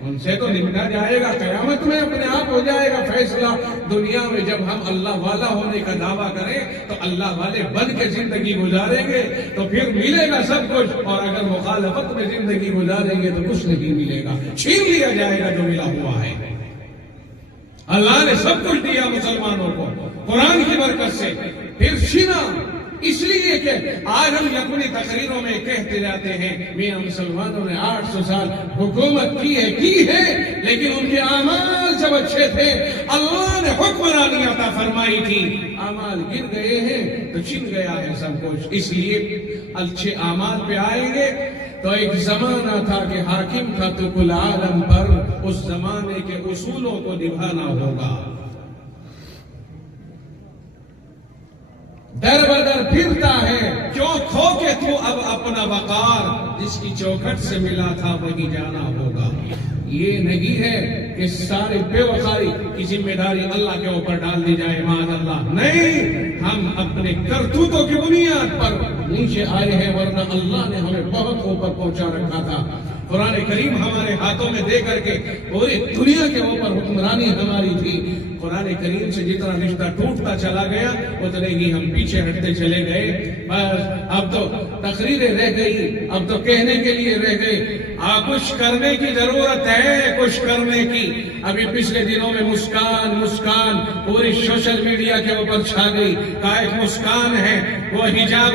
ان سے تو نمٹا جائے گا، قیامت میں اپنے آپ ہو جائے گا فیصلہ. دنیا میں جب ہم اللہ والا ہونے کا دعویٰ کریں تو اللہ والے بن کے زندگی گزاریں گے تو پھر ملے گا سب کچھ، اور اگر مخالفت میں زندگی گزاریں گے تو کچھ نہیں ملے گا، چھین لیا جائے گا جو ملا ہوا ہے. اللہ نے سب کچھ دیا مسلمانوں کو قرآن کی برکت سے، پھر چھینا. اس لیے کہ آج ہم اپنی تقریروں میں کہتے جاتے ہیں میاں مسلمانوں نے 800 سال حکومت کی ہے لیکن ان کے اعمال جب اچھے تھے اللہ نے حکمرانی عطا فرمائی تھی. اعمال گر گئے ہیں تو چھن گیا ہے سب کچھ. اس لیے اچھے اعمال پہ آئیں گے تو ایک زمانہ تھا کہ حاکم تھا تو کل عالم پر، اس زمانے کے اصولوں کو نبھانا ہوگا. در بدر پھرتا ہے کیوں کھو کے تو اب اپنا وقار، جس کی چوکھٹ سے ملا تھا وہی جانا ہوگا. یہ نہیں ہے کہ سارے بے وقاری کی ذمہ داری اللہ کے اوپر ڈال دی جائے، معاذ اللہ. نہیں، ہم اپنے کرتوتوں کی بنیاد پر نیچے آئے ہیں، ورنہ اللہ نے ہمیں بہت اوپر پہنچا رکھا تھا. قرآن کریم ہمارے ہاتھوں میں دے کر کے پوری دنیا کے اوپر حکمرانی ہماری تھی. قرآن کریم سے جتنا رشتہ ٹوٹتا چلا گیا اتنے ہی ہم پیچھے ہٹتے چلے گئے. بس اب تو تقریریں رہ گئی، اب تو کہنے کے لیے رہ گئے. کچھ کرنے کی ضرورت ہے، کچھ کرنے کی. ابھی پچھلے دنوں میں مسکان پوری سوشل میڈیا کے اوپر چھا گئی. ایک مسکان ہے وہ حجاب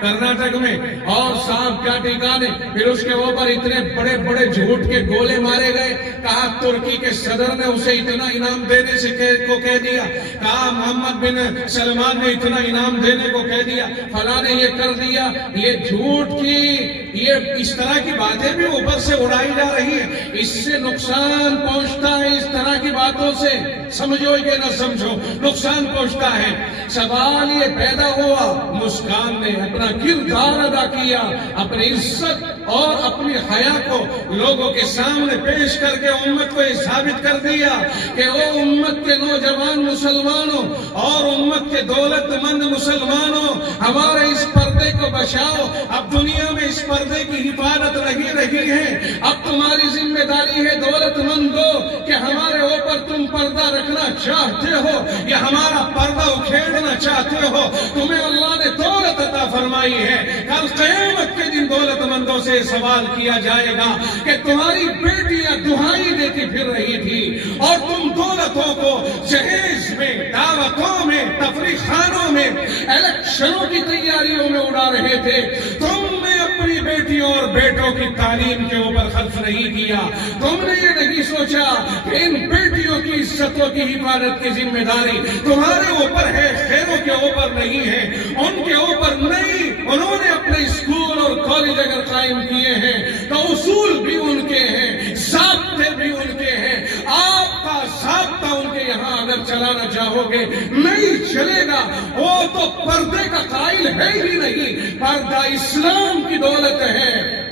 کرناٹک میں، اور صاحب کیا ٹھکانے. پھر اس کے اوپر اتنے بڑے بڑے جھوٹ کے گولے مارے گئے. کہا ترکی کے صدر نے اسے اتنا انعام دینے سے کو کہہ دیا، کہا محمد بن سلمان نے اتنا انعام دینے کو کہہ دیا، فلاں نے یہ کر دیا. یہ جھوٹ کی، یہ اس طرح کی باتیں بھی اوپر سے اڑائی جا رہی ہیں. اس سے نقصان پہنچتا ہے، اس طرح کی باتوں سے سمجھو کہ نہ سمجھو نقصان پہنچتا ہے. سوال یہ پیدا ہوا، مسکان نے اپنا کردار ادا کیا، اپنی عزت اور اپنی حیا کو لوگوں کے سامنے پیش کر کے امت کو یہ ثابت کر دیا کہ وہ امت کے نوجوان مسلمانوں اور امت کے دولت مند مسلمانوں، ہمارے اس پردے کو بچاؤ. اب دنیا میں اس پردے کی حفاظت نہیں رہی ہے. اب تمہاری ذمہ داری ہے دولت مندوں کہ ہمارے اوپر تم پردہ رکھنا چاہتے ہو یا ہمارا پردہ اکھیڑنا چاہتے ہو. تمہیں اللہ نے دولت عطا فرمائی ہے. کل قیامت کے دن دولت مندوں سے سوال کیا جائے گا کہ تمہاری بیٹیاں دہائی دیتی پھر رہی تھی اور تم دولتوں کو جہیز میں، دعوتوں میں، تفریح خانوں میں، الیکشنوں کی تیاریوں میں اڑا رہے تھے. تم نے اپنی بیٹیوں اور بیٹوں کی تعلیم کے اوپر خرچ نہیں کیا. تم نے یہ نہیں سوچا کہ ان بیٹیوں کی عزتوں کی حفاظت کی ذمہ داری تمہارے اوپر ہے، خیروں کے اوپر نہیں ہے، ان کے اوپر نہیں. انہوں نے اپنے اسکول اور کالج اگر قائم کیے ہیں تو اصول بھی ان کے ہیں، ضابطے بھی ان کے ہیں. آپ کا ضابطہ ان کے یہاں اگر چلانا چاہو گے نہیں چلے گا. وہ تو پردے کا قائل ہے ہی نہیں. پردہ اسلام کی دولت ہے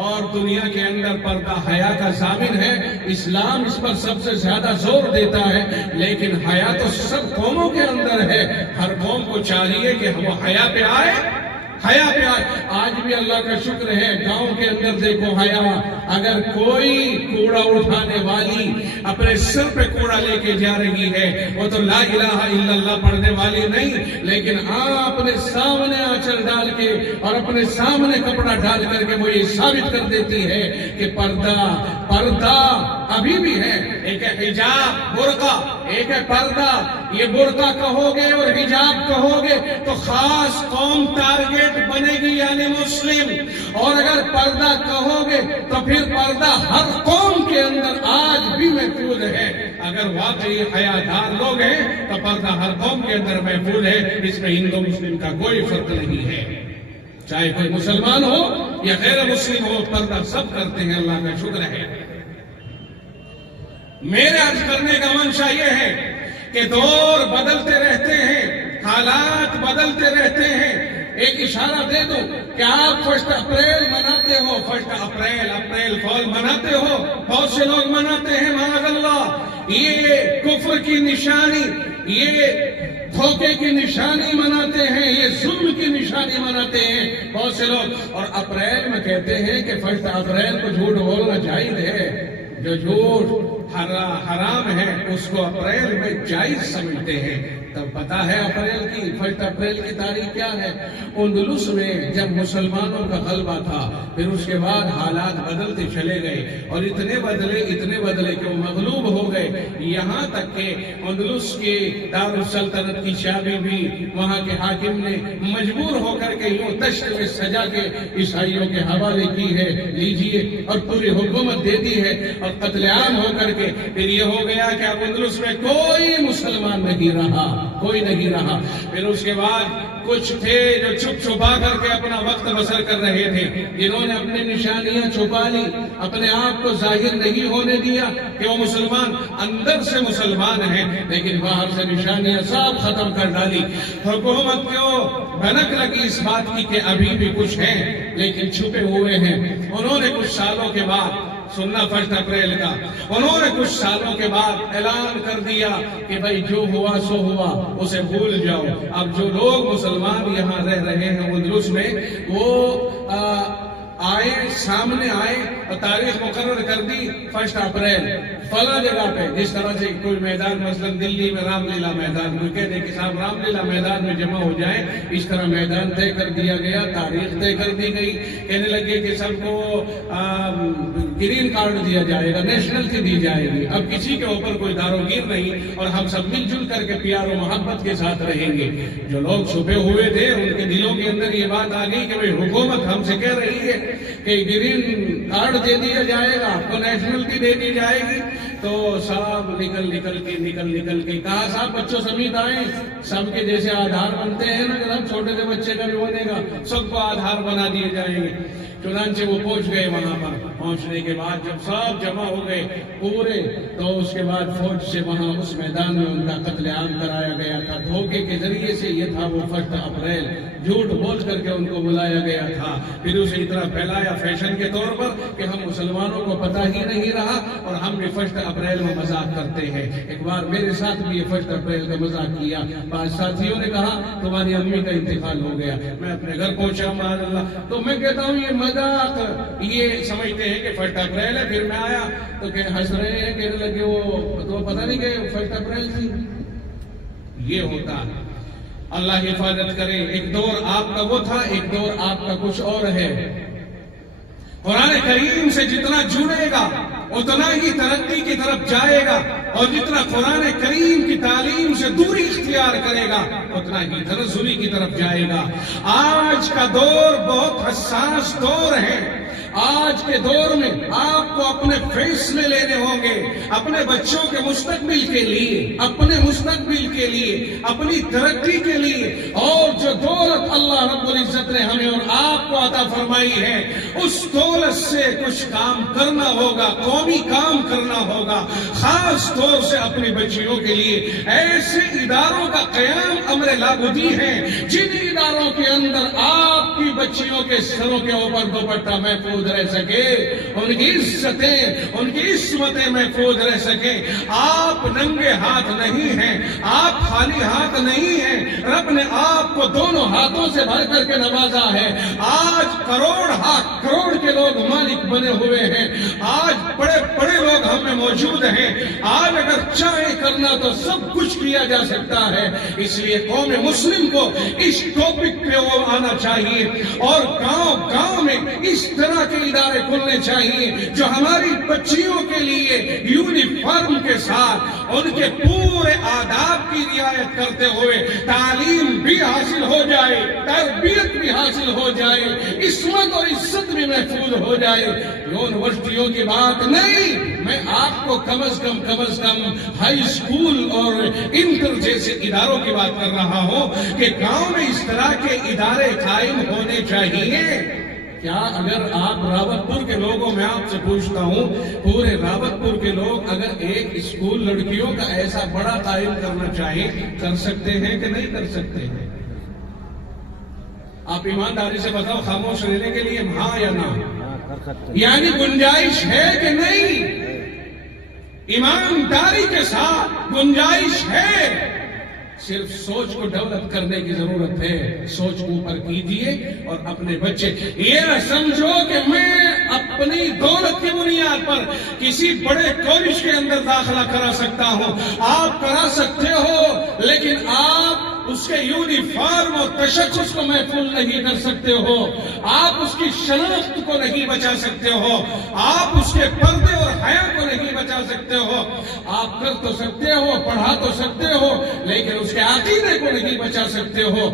اور دنیا کے اندر پردہ حیا کا ضامن ہے. اسلام اس پر سب سے زیادہ زور دیتا ہے، لیکن حیا تو سب قوموں کے اندر ہے. ہر قوم کو چاہیے کہ وہ حیا پہ آئے حیا پہ آج بھی اللہ کا شکر ہے گاؤں کے اندر دیکھو حیا، اگر کوئی کوڑا اٹھانے والی اپنے سر پہ کوڑا لے کے جا رہی ہے وہ تو لا الہ الا اللہ پڑھنے والی نہیں، لیکن اپنے سامنے آنچل ڈال کے اور اپنے سامنے کپڑا ڈال کر کے وہ یہ ثابت کر دیتی ہے کہ پردہ ابھی بھی ہے۔ ایک ہے حجاب برقع، ایک ہے پردہ۔ یہ برقع کہو گے اور حجاب کہو گے تو خاص قوم ٹارگیٹ بنے گی یعنی مسلم، اور اگر پردہ کہو گے تو پھر پردہ ہر قوم کے اندر آج بھی محفوظ ہے۔ اگر واقعی حیادار لوگ ہیں تو پردہ ہر قوم کے اندر محفوظ ہے، اس میں ہندو مسلم کا کوئی فرق نہیں ہے، چاہے کوئی مسلمان ہو یا غیر مسلم ہو، پردہ سب کرتے ہیں، اللہ کا شکر ہے۔ میرے عرض کرنے کا منشا یہ ہے کہ دور بدلتے رہتے ہیں، حالات بدلتے رہتے ہیں۔ ایک اشارہ دے دو کہ آپ 1 اپریل مناتے ہو، 1 اپریل فول مناتے ہو، بہت سے لوگ مناتے ہیں، معاذ اللہ، یہ کفر کی نشانی، یہ دھوکے کی نشانی مناتے ہیں، یہ ظلم کی نشانی مناتے ہیں بہت سے لوگ، اور اپریل میں کہتے ہیں کہ 1 اپریل کو جھوٹ بولنا جائز ہے۔ جو جھوٹ حرام ہے اس کو اپریل میں جائز سمجھتے ہیں۔ تب پتا ہے اپریل کی 1 اپریل کی تاریخ کیا ہے؟ اندلس میں جب مسلمانوں کا غلبہ تھا، پھر اس کے بعد حالات بدلتے چلے گئے اور اتنے بدلے کہ وہ مغلوب ہو گئے، یہاں تک کہ اندلس کے دارالسلطنت کی چابی بھی وہاں کے حاکم نے مجبور ہو کر کے یوں تشت میں سجا کے عیسائیوں کے حوالے کی ہے، لیجئے، اور پوری حکومت دے دی ہے، اور قتل عام ہو کر کے پھر یہ ہو گیا کہ اب اندلس میں کوئی مسلمان نہیں رہا، کوئی نہیں رہا۔ پھر اس کے بعد کچھ تھے جو چھپ چھپا کر کے اپنا وقت بسر کر رہے تھے، جنہوں نے اپنی نشانیاں چھپا لی، اپنے آپ کو ظاہر نہیں ہونے دیا کہ وہ مسلمان، اندر سے مسلمان ہیں لیکن باہر سے نشانیاں سب ختم کر ڈالی۔ حکومت کو بھنک لگی اس بات کی کہ ابھی بھی کچھ ہیں لیکن چھپے ہوئے ہیں۔ انہوں نے کچھ سالوں کے بعد، سننا 1 اپریل کا، انہوں نے کچھ سالوں کے بعد اعلان کر دیا کہ بھائی جو ہوا سو ہوا، اسے بھول جاؤ۔ اب جو لوگ مسلمان یہاں رہ رہے ہیں اندلس میں، وہ سامنے آئے اور تاریخ مقرر کر دی 1 اپریل فلاں جگہ پہ، جس طرح سے کوئی میدان مثلا دلی میں رام لیلا میدان، کوئی کہہ دے کہ صاحب رام لیلا میدان میں جمع ہو جائیں، اس طرح میدان طے کر دیا گیا، تاریخ طے کر دی گئی، کہنے لگے کہ سب کو گرین کارڈ دیا جائے گا، نیشنلٹی دی جائے گی، اب کسی کے اوپر کوئی داروگیر نہیں، اور ہم سب مل جل کر کے پیار و محبت کے ساتھ رہیں گے۔ جو لوگ چھپے ہوئے تھے ان کے دلوں کے اندر یہ بات آ گئی کہ بھائی حکومت ہم سے کہہ رہی ہے کہ گرین کارڈ دے دیا جائے گا، آپ کو نیشنلٹی دے دی جائے گی، تو سب نکل کے کہا صاحب بچوں سمیت آئیں، سب کے جیسے آدھار بنتے ہیں نا، جب چھوٹے سے بچے کا بھی بنے گا، سب کو آدھار بنا دیے جائیں گے۔ چنانچہ وہ پہنچ گئے وہاں پر، پہنچنے کے بعد جب سب جمع ہو گئے پورے، تو اس کے بعد فوج سے وہاں اس میدان میں ان کا قتل عام کرایا گیا تھا، دھوکے کے ذریعے سے۔ یہ تھا وہ 1 اپریل، جھوٹ بول کر کے ان کو بلایا گیا تھا، پھر اسے اتنا پھیلایا فیشن کے طور پر کہ ہم مسلمانوں کو پتہ ہی نہیں رہا، اور ہم بھی 1 اپریل میں مذاق کرتے ہیں۔ ایک بار میرے ساتھ بھی یہ 1 اپریل کا مذاق کیا، 5 ساتھیوں نے کہا تمہاری امی کا انتقال ہو گیا، میں اپنے گھر پہنچا معاذ اللہ، تو میں کہتا ہوں یہ مذاق، یہ سمجھتے ہیں کہ 1 اپریل ہے۔ پھر میں آیا تو کہ ہنس رہے ہیں، کہنے لگے وہ تو پتہ نہیں کہ 1 اپریل تھی۔ یہ ہوتا ہے، اللہ حفاظت کرے۔ ایک دور آپ کا وہ تھا، ایک دور آپ کا کچھ اور ہے۔ قرآن کریم سے جتنا جڑے گا اتنا ہی ترقی کی طرف جائے گا، اور جتنا قرآن کریم کی تعلیم سے دوری اختیار کرے گا اتنا ہی تنزلی کی طرف جائے گا۔ آج کا دور بہت حساس دور ہے۔ آج کے دور میں آپ کو اپنے فیصلے لینے ہوں گے، اپنے بچوں کے مستقبل کے لیے، اپنے مستقبل کے لیے، اپنی ترقی کے لیے، اور جو دولت اللہ رب العزت نے ہمیں اور آپ کو عطا فرمائی ہے، اس دولت سے کچھ کام کرنا ہوگا، قومی کام کرنا ہوگا، خاص طور سے اپنی بچیوں کے لیے ایسے اداروں کا قیام امر لابدی ہے، جن اداروں کے اندر آپ کی بچیوں کے سروں کے اوپر دوپٹہ محفوظ رہ سکے، ان کی عزتیں، ان کی عصمتیں محفوظ رہ سکیں۔ آپ ننگے ہاتھ نہیں ہیں، آپ خالی ہاتھ نہیں ہیں، رب نے آپ کو دونوں ہاتھوں سے بھر کر کے نوازا ہے۔ آج کروڑ کے لوگ مالک بنے ہوئے ہیں، آج بڑے بڑے لوگ ہم میں موجود ہیں، آج اگر چاہے کرنا تو سب کچھ کیا جا سکتا ہے۔ اس لیے قوم مسلم کو اس ٹاپک پہ وہ آنا چاہیے اور گاؤں گاؤں میں اس طرح کے ادارے کھلنے چاہیے جو ہماری بچیوں کے لیے یونیفارم کے ساتھ ان کے پورے آداب کی رعایت کرتے ہوئے تعلیم بھی حاصل ہو جائے، تربیت بھی حاصل ہو جائے، عصمت اور عزت بھی محفوظ ہو جائے۔ یونیورسٹیوں کی بات نہیں، میں آپ کو کم از کم ہائی اسکول اور انٹر جیسے اداروں کی بات کر رہا ہوں کہ گاؤں میں اس طرح کے ادارے قائم ہونے چاہیے۔ کیا اگر آپ راوتپور کے لوگوں میں آپ سے پوچھتا ہوں، پورے راوتپور کے لوگ اگر ایک اسکول لڑکیوں کا ایسا بڑا قائم کرنا چاہیں، کر سکتے ہیں کہ نہیں کر سکتے ہیں؟ آپ ایمانداری سے بتاؤ، خاموش رہنے کے لیے ہاں یا نہ؟ یعنی گنجائش ہے کہ نہیں؟ ایمانداری کے ساتھ گنجائش ہے، صرف سوچ کو ڈیولپ کرنے کی ضرورت ہے۔ سوچ اوپر کیجئے اور اپنے بچے یہ نہ سمجھو کہ میں اپنی دولت کی بنیاد پر کسی بڑے کالج کے اندر داخلہ کرا سکتا ہوں۔ آپ کرا سکتے ہو، لیکن آپ اس کے یونیفارم اور تشخص کو محفوظ نہیں کر سکتے ہو، آپ اس کی شناخت کو نہیں بچا سکتے ہو، آپ اس کے پردے اور حیا کو نہیں بچا سکتے ہو۔ آپ کر تو سکتے ہو، پڑھا تو سکتے ہو، لیکن اس کے عقیدے کو نہیں بچا سکتے ہو۔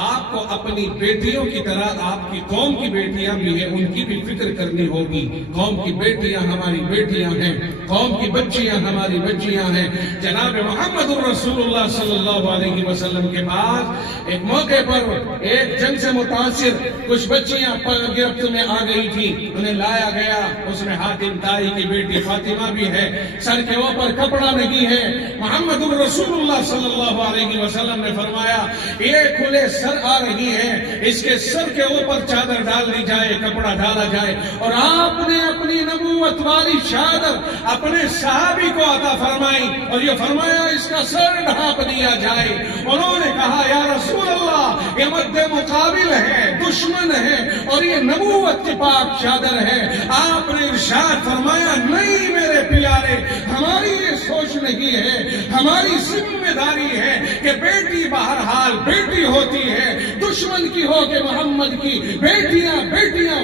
آپ کو اپنی بیٹیوں کی طرح آپ کی قوم کی بیٹیاں بھی ہیں، ان کی بھی فکر کرنی ہوگی۔ قوم کی بیٹیاں ہماری بیٹیاں ہیں، قوم کی بچیاں ہماری بچیاں ہیں۔ جناب محمد الرسول اللہ صلی اللہ علیہ وسلم کے بعد ایک موقع پر ایک جنگ سے متاثر کچھ بچیاں گرفت میں آ گئی تھی، انہیں لایا گیا، اس میں حاتم طائی کی بیٹی فاطمہ بھی ہے، سر کے اوپر کپڑا نہیں ہے۔ محمد الرسول اللہ صلی اللہ علیہ وسلم نے فرمایا یہ کھلے سر آ رہی ہے، اس کے سر کے اوپر چادر ڈال دی جائے، کپڑا ڈالا جائے، اور آپ نے اپنی نبوت والی چادر اپنے صحابی کو عطا فرمائی اور یہ فرمایا اس کا سر ڈھانپ دیا جائے۔ انہوں نے کہا یا رسول اللہ یہ مد مقابل ہے، دشمن ہے، اور یہ نبوت کی پاک چادر ہے۔ آپ نے ارشاد فرمایا نہیں میرے پیارے، ہماری یہ سوچ نہیں ہے، ہماری ذمہ داری ہے کہ بیٹی بہرحال بیٹی ہوتی ہے، دشمن کی ہو کہ محمد کی، بیٹیاں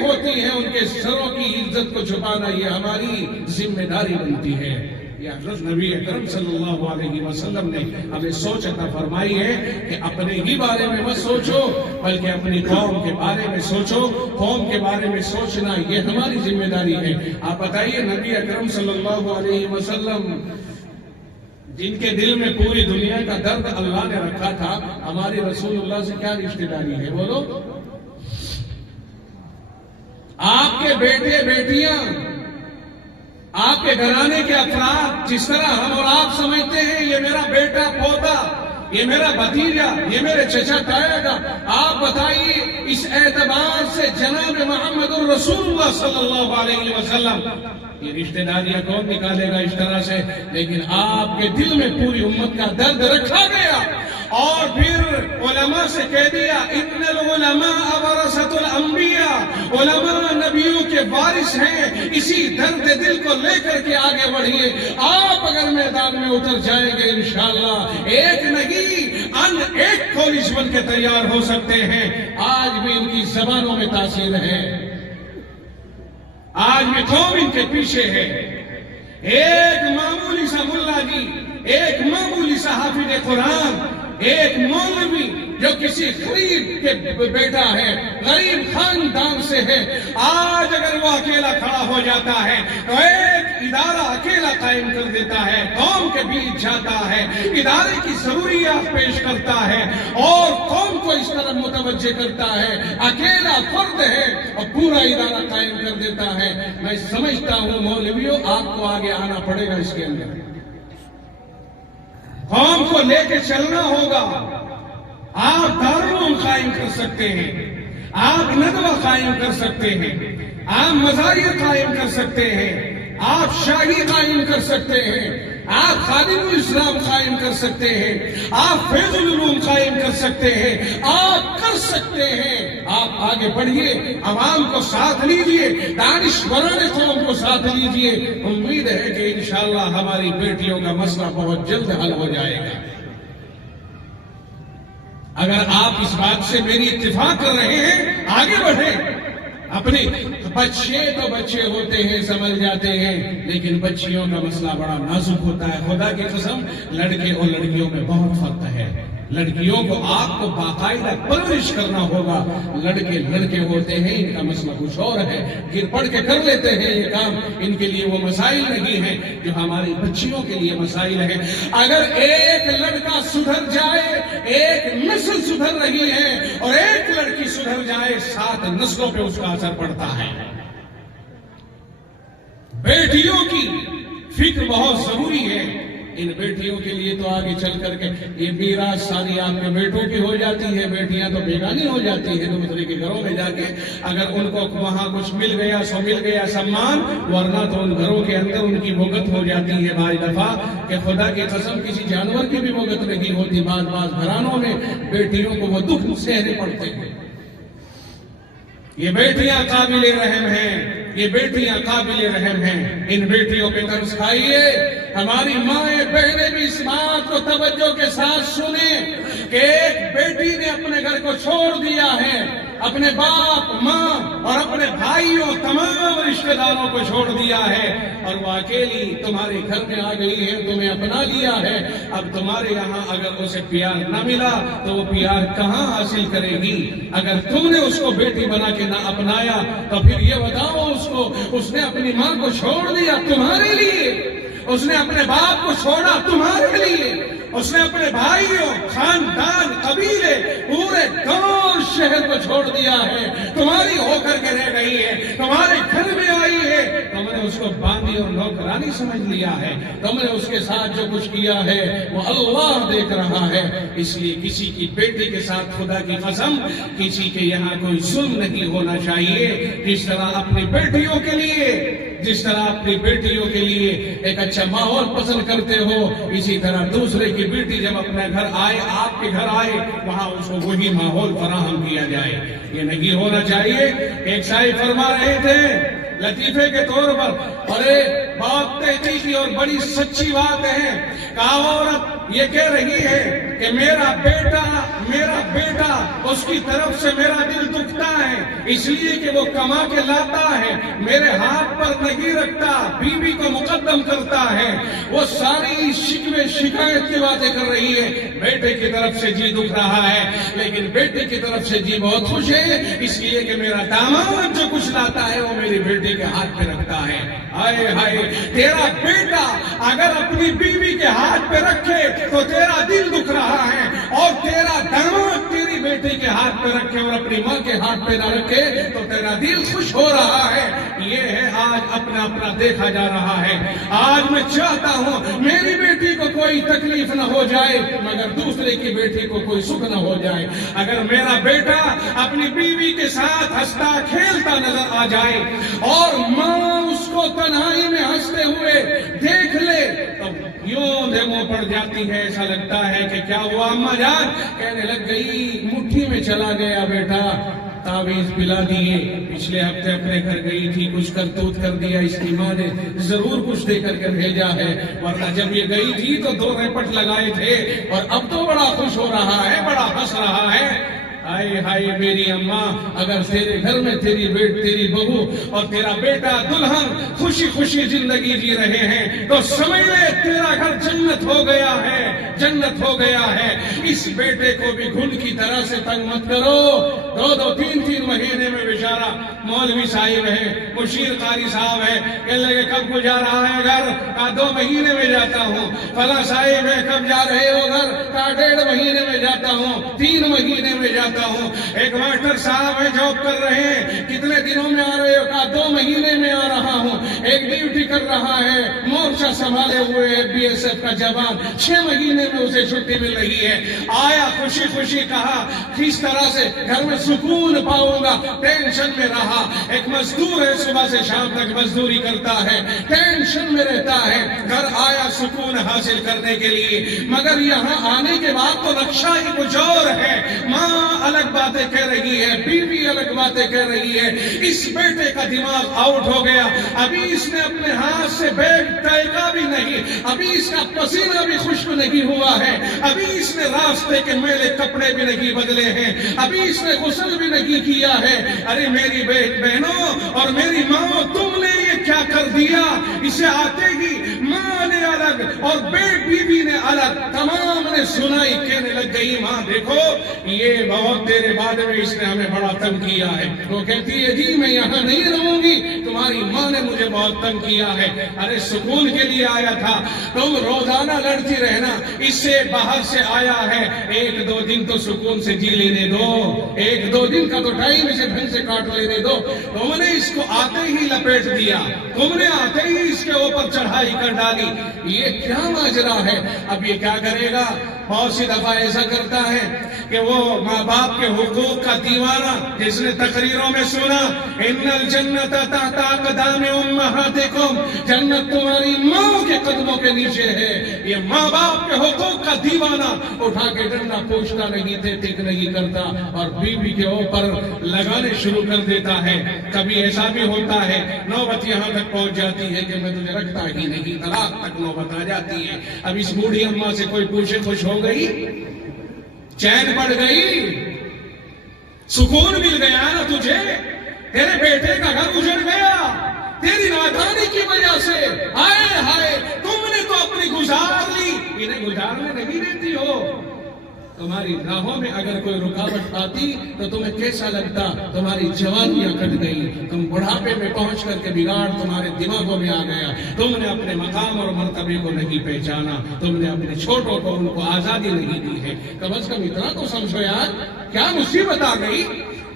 ہوتی ہیں، ان کے سروں کی عزت کو چھپانا یہ ہماری ذمہ داری بنتی ہے۔ یہ حضرت نبی اکرم صلی اللہ علیہ وسلم نے ہمیں سوچ عطا فرمائی ہے کہ اپنے ہی بارے میں مت سوچو بلکہ اپنی قوم کے بارے میں سوچو۔ قوم کے بارے میں سوچنا یہ ہماری ذمہ داری ہے۔ آپ بتائیے نبی اکرم صلی اللہ علیہ وسلم جن کے دل میں پوری دنیا کا درد اللہ نے رکھا تھا، ہمارے رسول اللہ سے کیا رشتہ داری ہے بولو؟ آپ کے بیٹے بیٹیاں، آپ کے گھرانے کے افراد جس طرح ہم اور آپ سمجھتے ہیں یہ میرا بیٹا پوتا، یہ میرا بھتیجا، یہ میرے چچا تایا گا، آپ بتائیے اس اعتبار سے جناب محمد الرسول اللہ صلی اللہ علیہ وسلم یہ رشتہ داریاں کون نکالے گا اس طرح سے؟ لیکن آپ کے دل میں پوری امت کا درد رکھا گیا اور پھر علماء سے کہہ دیا ان العلماء ورثۃ الانبیاء، علماء نبیوں کے وارث ہیں۔ اسی درد دل کو لے کر کے آگے بڑھیے۔ آپ اگر میدان میں اتر جائیں گے انشاءاللہ ایک نہیں ایک کالج بن کے تیار ہو سکتے ہیں۔ آج بھی ان کی زبانوں میں تاثیر ہے، آج بھی قوم ان کے پیچھے ہے۔ ایک معمولی سا ملا جی، ایک معمولی سا حافظ قرآن، ایک مولوی جو کسی غریب کے بیٹا ہے، غریب خاندان سے ہے، آج اگر وہ اکیلا کھڑا ہو جاتا ہے تو ایک ادارہ اکیلا قائم کر دیتا ہے، قوم کے بیچ جاتا ہے، ادارے کی ضروریات پیش کرتا ہے اور قوم کو اس طرح متوجہ کرتا ہے۔ اکیلا فرد ہے اور پورا ادارہ قائم کر دیتا ہے۔ میں سمجھتا ہوں مولویوں آپ کو آگے آنا پڑے گا، اس کے اندر قوم کو لے کے چلنا ہوگا۔ آپ دارالعلوم قائم کر سکتے ہیں، آپ ندوہ قائم کر سکتے ہیں، آپ مزاحیہ قائم کر سکتے ہیں، آپ شاہی قائم کر سکتے ہیں، آپ خادم الاسلام قائم کر سکتے ہیں، آپ فیض العلوم قائم کر سکتے ہیں، آپ کر سکتے ہیں۔ آپ آگے بڑھیے، عوام کو ساتھ لیجئے، دانشوران قوم کو ساتھ لیجئے۔ امید ہے کہ انشاءاللہ ہماری بیٹیوں کا مسئلہ بہت جلد حل ہو جائے گا۔ اگر آپ اس بات سے میری اتفاق کر رہے ہیں، آگے بڑھیں۔ اپنے بچے تو بچے ہوتے ہیں، سمجھ جاتے ہیں، لیکن بچیوں کا مسئلہ بڑا نازک ہوتا ہے۔ خدا کی قسم، لڑکے اور لڑکیوں میں بہت فرق ہے۔ لڑکیوں کو آپ کو باقاعدہ پرورش کرنا ہوگا، لڑکے لڑکے ہوتے ہیں، ان کا مسئلہ کچھ اور ہے، گر پڑ کے کر لیتے ہیں یہ کام، ان کے لیے وہ مسائل نہیں ہیں جو ہماری بچیوں کے لیے مسائل ہیں۔ اگر ایک لڑکا سدھر جائے، ایک نسل سدھر رہی ہے، اور ایک لڑکی سدھر جائے، 7 نسلوں پہ اس کا اثر پڑتا ہے۔ بیٹیوں کی فکر بہت ضروری ہے۔ ان بیٹیوں کے لیے تو آگے چل کر کے یہ میراث ساری آپ کے بیٹوں کی ہو جاتی ہے۔ بیٹیاں تو بیگانی ہو جاتی ہیں دوسرے کے گھروں میں جا کے، اگر ان کو وہاں کچھ مل گیا سو مل گیا سمان، ورنہ تو ان گھروں کے اندر ان کی بھگت ہو جاتی ہے بعض دفعہ، کہ خدا کی قسم کسی جانور کی بھی بھگت نہیں ہوتی۔ بعض گھرانوں میں بیٹیوں کو وہ دکھ سہنے پڑتے ہیں۔ یہ بیٹیاں قابل رحم ہیں، یہ بیٹیاں قابل رحم ہیں۔ ان بیٹیوں پہ ترس کھائیے۔ ہماری مائیں بہنیں بھی اس بات کو توجہ کے ساتھ سنیں کہ ایک بیٹی نے اپنے گھر کو چھوڑ دیا ہے، اپنے باپ ماں اور اپنے بھائیوں تمام رشتہ داروں کو چھوڑ دیا ہے، اور وہ اکیلی تمہارے گھر میں آ گئی ہے، تمہیں اپنا لیا ہے۔ اب تمہارے یہاں اگر اسے پیار نہ ملا تو وہ پیار کہاں حاصل کرے گی؟ اگر تم نے اس کو بیٹی بنا کے نہ اپنایا تو پھر یہ بتاؤ اس نے اپنی ماں کو چھوڑ دیا تمہارے لیے، اس نے اپنے باپ کو چھوڑا تمہارے لیے، اس نے اپنے بھائیوں، خاندان، قبیلے، پورے گاؤں شہر کو چھوڑ دیا ہے، تمہاری ہو کر کے رہ گئی ہے، تمہارے گھر میں آئی ہے، تم نے اس کو باندھی اور نوکرانی سمجھ لیا ہے، تم نے اس کے ساتھ جو کچھ کیا ہے وہ اللہ دیکھ رہا ہے۔ اس لیے کسی کی بیٹی کے ساتھ خدا کی قسم کسی کے یہاں کوئی ظلم نہیں ہونا چاہیے۔ جس طرح اپنی بیٹیوں کے لیے ایک اچھا ماحول پسند کرتے ہو، اسی طرح دوسرے کی بیٹی جب اپنے گھر آئے، آپ کے گھر آئے، وہاں اس کو وہی ماحول فراہم کیا جائے۔ یہ نہیں ہونا چاہیے۔ ایک شاعر فرما رہے تھے لطیفے کے طور پر، اور بہت تحقیقی اور بڑی سچی بات ہے، کہ عورت یہ کہہ رہی ہے کہ میرا بیٹا اس کی طرف سے میرا دل دکھتا ہے، اس لیے کہ وہ کما کے لاتا ہے، میرے ہاتھ پر نہیں رکھتا، بیوی کو مقدم کرتا ہے۔ وہ ساری شکوے شکایت کی باتیں کر رہی ہے۔ بیٹے کی طرف سے جی دکھ رہا ہے، لیکن بیٹے کی طرف سے جی بہت خوش ہے، اس لیے کہ میرا داماد جو کچھ لاتا ہے وہ میری بیٹی کے ہاتھ پہ رکھتا ہے۔ ہائے ہائے، تیرا بیٹا اگر اپنی بیوی کے ہاتھ پہ رکھے تو تیرا دل دکھ رہا ہے، اور تیرا داماد تیری بیٹی کے ہاتھ پہ رکھے اور اپنی ماں کے ہاتھ پہ نہ رکھے تو تیرا دل خوش ہو رہا ہے۔ یہ ہے آج اپنا دیکھا جا رہا ہے۔ آج میں چاہتا ہوں میری بیٹی کو کوئی تکلیف نہ ہو جائے، مگر دوسرے کی بیٹی کو کوئی سکھ نہ ہو جائے۔ اگر میرا بیٹا اپنی بیوی کے ساتھ ہنستا کھیلتا نظر آ جائے اور ماں اس کو تنہائی میں ہنستے ہوئے دیکھ لے تو یوں دموں پڑ جاتی ہے، ایسا لگتا ہے کہ کیا ہوا اماں جان؟ کہنے لگ گئی مٹھی میں چلا گیا بیٹا، تعویذ پلا دیے، پچھلے ہفتے اپنے گھر گئی تھی، کچھ کرتوت کر دیا، اس کی ماں نے ضرور کچھ دے کر کے بھیجا ہے، ورنہ جب یہ گئی تھی تو 2 ریپٹ لگائے تھے، اور اب تو بڑا خوش ہو رہا ہے، بڑا ہنس رہا ہے۔ ہائے ہائے میری اماں، اگر تیرے گھر میں تیری بہو اور تیرا بیٹا دلہن خوشی خوشی زندگی جی رہے ہیں تو سمجھ لے تیرا گھر جنت ہو گیا ہے، جنت ہو گیا ہے۔ اس بیٹے کو بھی گھن کی طرح سے تنگ مت کرو۔ 2 3 مہینے میں بیچارہ مولوی صاحب ہے، مشیر قاری صاحب ہے، کہنے لگے کب کو جا رہا ہے گھر؟ کہا 2 مہینے میں جاتا ہوں۔ فلاں صاحب ہے، کب جا رہے ہو گھر؟ کہا 1.5 مہینے میں جاتا ہوں، 3 مہینے میں جاتا ہوں۔ ایک ماسٹر صاحب ہے، جاب کر رہے ہیں، کتنے دنوں میں آ رہے ہو؟ کہا 2 مہینے میں آ رہا ہوں۔ ایک ڈیوٹی کر رہا ہے، مورچہ سنبھالے ہوئے ہے BSF کا جوان، 6 مہینے میں اسے چھٹی مل رہی ہے، آیا خوشی خوشی کہا کس طرح سے گھر میں سکون پاؤں گا، ٹینشن میں رہا۔ ایک مزدور ہے، صبح سے شام تک مزدوری کرتا ہے، ٹینشن میں رہتا ہے، گھر آیا سکون حاصل کرنے کے لیے، مگر یہاں آنے کے بعد تو نقشہ ہی کچھ اور ہے۔ ماں الگ باتیں کہہ رہی ہے، بیوی الگ باتیں کہہ رہی ہے، اس بیٹے کا دماغ آؤٹ ہو گیا، ابھی اس نے اپنے ہاتھ سے بیگ ٹائکا بھی نہیں، ابھی اس کا پسینہ بھی خشک نہیں ہوا ہے، ابھی اس نے راستے کے میلے کپڑے بھی نہیں بدلے ہیں، ابھی اس نے غسل بھی نہیں کیا ہے۔ ارے میری بہنوں اور میری ماں، تم نے یہ کیا کر دیا؟ اسے آتے ہی ماں نے الگ اور بیوی نے الگ، تمام نے سنائی کہنے لگ گئی، ماں دیکھو یہ بہت دیر بعد میں اس نے ہمیں بڑا تنگ کیا ہے۔ وہ کہتی ہے جی میں یہاں نہیں رہوں گی، تمہاری ماں نے مجھے بہت تنگ کیا ہے۔ ارے سکون کے لیے آیا تھا، تم روزانہ لڑتی رہنا، اس سے باہر سے آیا ہے، 1-2 دن تو سکون سے جی لینے دو، 1-2 دن کا تو ٹائم اسے ڈھنگ سے کاٹ لینے دو۔ تم نے اس کو آتے ہی لپیٹ دیا، تم نے آتے ہی اس کے اوپر چڑھائی کر ڈالی، یہ کیا ماجرا ہے؟ اب یہ کیا کرے گا؟ بہت سی دفعہ ایسا کرتا ہے کہ وہ ماں باپ کے حقوق کا دیوانہ، جس نے تقریروں میں سنا ان الجنت تحت اقدام امہاتکم، جنت تمہاری ماں کے قدموں کے نیچے ہے، یہ ماں باپ کے حقوق کا دیوانہ اٹھا کے ڈنڈا پوچھتا نہیں تھے، ٹک نہیں کرتا اور بیوی کے اوپر لگانے شروع کر دیتا ہے۔ کبھی ایسا بھی ہوتا ہے نوبت یہاں تک پہنچ جاتی ہے کہ میں تجھے رکھتا ہی نہیں، طلاق تک نوبت آ جاتی ہے۔ اب اس بوڑھی اماں سے کوئی پوچھے خوش ہو گئی، چین پڑ گئی، سکون مل گیا نا تجھے؟ تیرے بیٹے کا گھر اجڑ گیا تیری نادانی کی وجہ سے، ہائے ہائے تم نے تو اپنی گزار لی، انہیں گزارنے نہیں دیتی ہو۔ تمہاری راہوں میں اگر کوئی رکاوٹ آتی تو تمہیں کیسا لگتا؟ تمہاری جوانیاں کٹ گئی، تم بڑھاپے میں پہنچ کر کے بگاڑ تمہارے دماغوں میں آ گیا، تم نے اپنے مقام اور مرتبے کو نہیں پہچانا، تم نے اپنے چھوٹوں کو ان کو آزادی نہیں دی ہے۔ کم از کم اتنا تو سمجھو یار، کیا مصیبت آ گئی،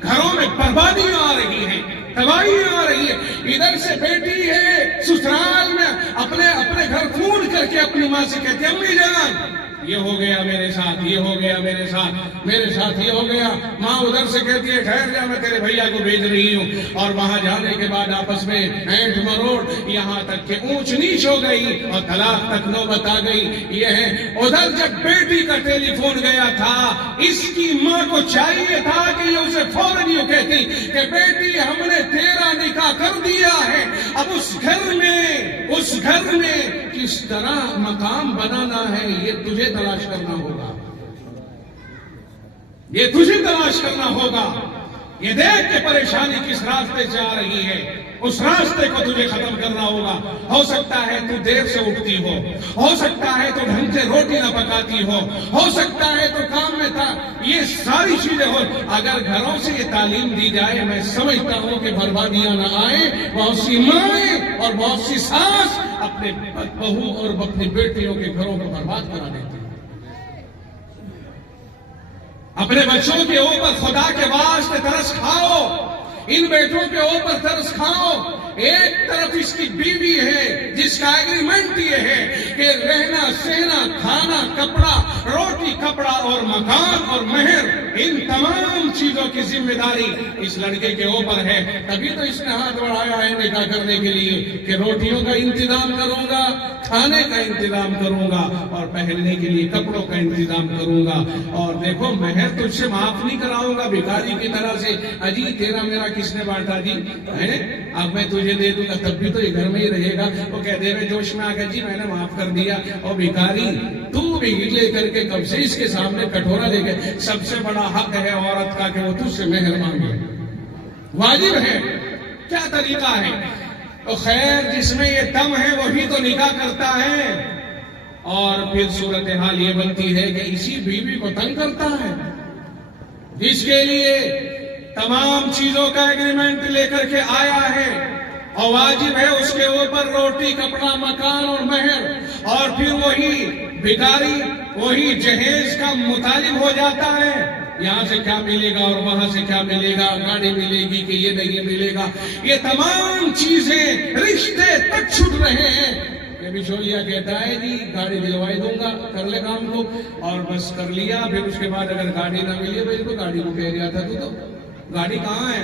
گھروں میں بربادیاں آ رہی ہیں، تباہیاں آ رہی ہے۔ ادھر سے بیٹی ہے سسرال میں اپنے گھر فون کر کے اپنی ماں سے کہتی ہے امی جان یہ ہو گیا میرے ساتھ، یہ ہو گیا میرے ساتھ یہ ہو گیا۔ ماں ادھر سے کہتی ہے ٹھہر جا میں تیرے بھیا کو بھیج رہی ہوں، اور وہاں جانے کے بعد آپس میں اینٹ مروڑ، یہاں تک کہ اونچ نیچ ہو گئی اور طلاق تک نوبت آ گئی۔ یہ ہے ادھر جب بیٹی کا ٹیلی فون گیا تھا، اس کی ماں کو چاہیے تھا کہ یہ اسے فوراً یہ کہتی کہ بیٹی ہم نے تیرا نکاح کر دیا ہے، اب اس گھر میں کس طرح مقام بنانا ہے یہ تجھے تلاش کرنا ہوگا، یہ تجھے تلاش کرنا ہوگا۔ یہ دیکھ کہ پریشانی کس راستے سے آ رہی ہے، اس راستے کو تجھے ختم کرنا ہوگا۔ ہو سکتا ہے تو دیر سے اٹھتی ہو سکتا ہے تو ڈھنگ سے روٹی نہ پکاتی ہو سکتا ہے تو کام میں تھا، یہ ساری چیزیں ہو۔ اگر گھروں سے یہ تعلیم دی جائے، میں سمجھتا ہوں کہ بربادیاں نہ آئیں۔ بہت سی مائیں اور بہت سی ساس اپنے بہو اور اپنی بیٹیوں کے گھروں کو برباد کرا دیتی ہیں۔ اپنے بچوں کے اوپر خدا کے واسطے ترس کھاؤ، ان بیٹوں کے اوپر ترس کھاؤ۔ ایک طرف اس کی بیوی ہے جس کا ایگریمنٹ یہ ہے کہ رہنا سہنا کھانا کپڑا روٹی کپڑا اور مکان اور مہر، ان تمام چیزوں کی ذمہ داری اس لڑکے کے اوپر ہے۔ تبھی تو اس نے ہاتھ بڑھایا ہے نکاح کرنے کے لیے کہ روٹیوں کا انتظام کروں گا، کھانے کا انتظام کروں گا اور پہننے کے لیے کپڑوں کا انتظام کروں گا، اور دیکھو مہر تجھ سے معاف نہیں کراؤں گا بھکاری کی طرح سے۔ اجی تیرا میرا کس نے بانٹا جی؟ اب میں تجھے دے دوں گا تب بھی تو یہ گھر میں ہی رہے گا۔ وہ کہہ دے رہے جوش میں آ گیا جی میں نے معاف کر دیا، اور بھکاری تو بھی لے کر کے کب سے اس کے سامنے کٹورا لے کے، سب سے بڑا حق ہے عورت کا کہ وہ تجھ سے مہر مانگے، واجب ہے۔ کیا طریقہ ہے؟ تو خیر جس میں یہ دم ہے وہی تو نکاح کرتا ہے، اور پھر صورتحال یہ بنتی ہے کہ اسی بیوی کو تنگ کرتا ہے جس کے لیے تمام چیزوں کا ایگریمنٹ لے کر کے آیا ہے، اور واجب ہے اس کے اوپر روٹی کپڑا مکان اور مہر، اور پھر وہی بھکاری وہی جہیز کا مطالب ہو جاتا ہے۔ یہاں سے کیا ملے گا اور وہاں سے کیا ملے گا، گاڑی ملے گی کہ یہ نہیں ملے گا، یہ تمام چیزیں رشتے تک چھٹ رہے ہیں۔ بچولیا کہتا ہے جی گاڑی دلوائی دوں گا، کر لے کام کو، اور بس کر لیا، پھر اس کے بعد اگر گاڑی نہ ملی، بھائی تو گاڑی کو کہہ رہا تھا تو گاڑی کہاں ہے؟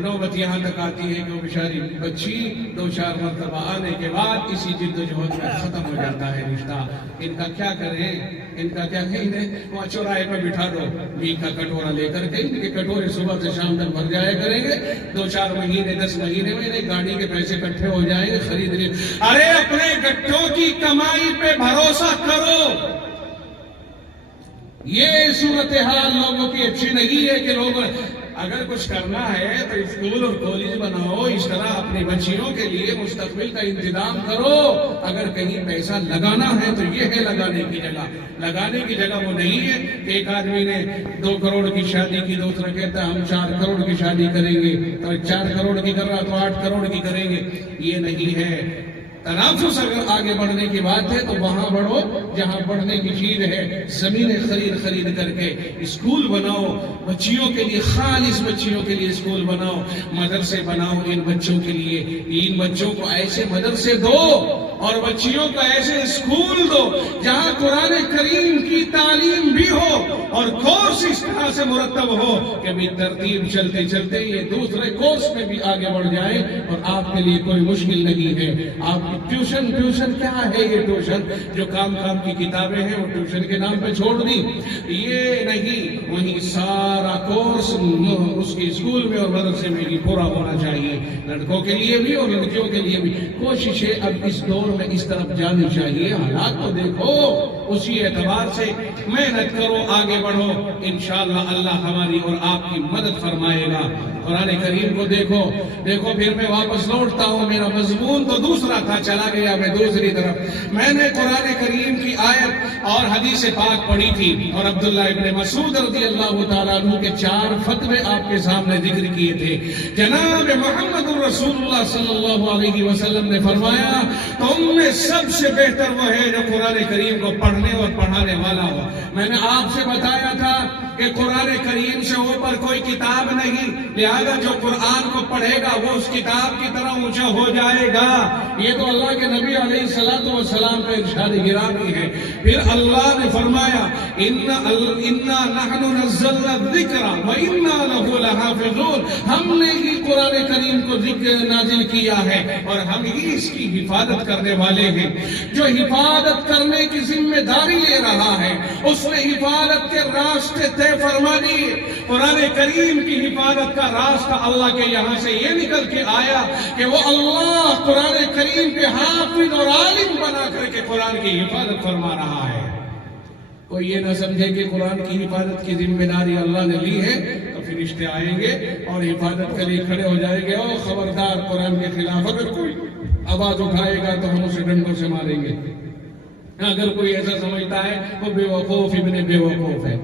نوبت یہاں تک آتی ہے کہ وہ بیچاری بچی 2-4 مرتبہ آنے کے بعد اسی جد و جہد میں ختم ہو جاتا ہے رشتہ۔ ان کا کیا کریں، ان کا کیا کہیں، وہاں چوراہے پہ بٹھا دو، گھی کا کٹورا لے کر کے، ان کے کٹورے صبح سے شام تک بھر جایا کریں گے، 2-4 مہینے 10 مہینے میں گاڑی کے پیسے اکٹھے ہو جائیں گے، خرید لیں۔ ارے اپنے گٹھوں کی کمائی پہ بھروسہ کرو۔ یہ صورتحال لوگوں کی اچھی نہیں ہے کہ لوگ اگر کچھ کرنا ہے تو اسکول اور کالج بناؤ، اس طرح اپنی بچیوں کے لیے مستقبل کا انتظام کرو۔ اگر کہیں پیسہ لگانا ہے تو یہ ہے لگانے کی جگہ، لگانے کی جگہ وہ نہیں ہے کہ ایک آدمی نے 2 کروڑ کی شادی کی، دوسرا کہتا ہے ہم 4 کروڑ کی شادی کریں گے، تو 4 کروڑ کی کر رہا تو 8 کروڑ کی کریں گے، یہ نہیں ہے۔ تنافس اگر آگے بڑھنے کی بات ہے تو وہاں بڑھو جہاں بڑھنے کی چیز ہے، زمینیں خرید کر کے اسکول بناؤ، بچیوں کے لیے، خالص بچیوں کے لیے اسکول بناؤ، مدرسے بناؤ ان بچوں کے لیے، ان بچوں کو ایسے مدرسے دو اور بچیوں کو ایسے اسکول دو جہاں قرآن کریم کی تعلیم بھی ہو اور کورس اس طرح سے مرتب ہو کہ بھی ترتیب چلتے چلتے یہ دوسرے کورس میں بھی آگے بڑھ جائے اور آپ کے لیے کوئی مشکل نہیں ہے۔ آپ ٹیوشن کیا ہے؟ یہ ٹیوشن جو کام کی کتابیں ہیں وہ ٹیوشن کے نام پہ چھوڑ دی، یہ نہیں، وہیں سارا کورس اس کے اسکول میں اور مدرسے میں ہی پورا ہونا چاہیے، لڑکوں کے لیے بھی اور لڑکیوں کے لیے بھی۔ کوششیں اب اس دور میں اس طرف جانی چاہیے، حالات کو دیکھو، اسی اعتبار سے محنت کرو، آگے بڑھو، انشاءاللہ اللہ ہماری اور آپ کی مدد فرمائے گا۔ قرآن کریم کو دیکھو پھر میں واپس لوٹتا ہوں، میرا مضمون تو دوسرا تھا، چلا گیا میں دوسری طرف۔ میں نے قرآن کریم کی آیت اور حدیث پاک پڑھی تھی اور عبداللہ ابن مسعود رضی اللہ تعالیٰ عنہ کے 4 فتوے آپ کے سامنے ذکر کیے تھے۔ جناب محمد رسول اللہ صلی اللہ علیہ وسلم نے فرمایا تم میں سب سے بہتر وہ ہے جو قرآن کریم کو پڑھنے اور پڑھانے والا ہو۔ میں نے آپ سے بتایا تھا کہ قرآن کریم سے اوپر کوئی کتاب نہیں، لہذا جو قرآن کو پڑھے گا وہ اس کتاب کی طرح اونچا ہو جائے گا۔ یہ تو اللہ کے نبی علیہ السلام کا ارشاد گرامی ہے۔ پھر اللہ نے فرمایا اِنَّا نَحْنُ نَزَّلْنَا الذِّكْرَ وَإِنَّا لَهُ لَحَافِظُونَ، ہم نے ہی قرآن کریم کو ذکر نازل کیا ہے اور ہم ہی اس کی حفاظت کرنے والے ہیں۔ جو حفاظت کرنے کی ذمہ داری لے رہا ہے اس نے حفاظت کے راستے طے فرما دیے۔ قرآن کریم کی حفاظت کا راستہ اللہ کے یہاں سے یہ نکل کے آیا کہ وہ اللہ قرآن کریم کے حافظ اور عالم بنا کر کے قرآن کی حفاظت فرما رہا ہے۔ کوئی یہ نہ سمجھے کہ قرآن کی حفاظت کی ذمہ داری اللہ نے لی ہے تو فرشتے آئیں گے اور حفاظت کے لیے کھڑے ہو جائیں گے، اور خبردار قرآن کے خلاف اگر کوئی آواز اٹھائے گا تو ہم اسے ڈنڈوں سے ماریں گے۔ اگر کوئی ایسا سمجھتا ہے وہ بے وقوف ابن بے وقوف ہے۔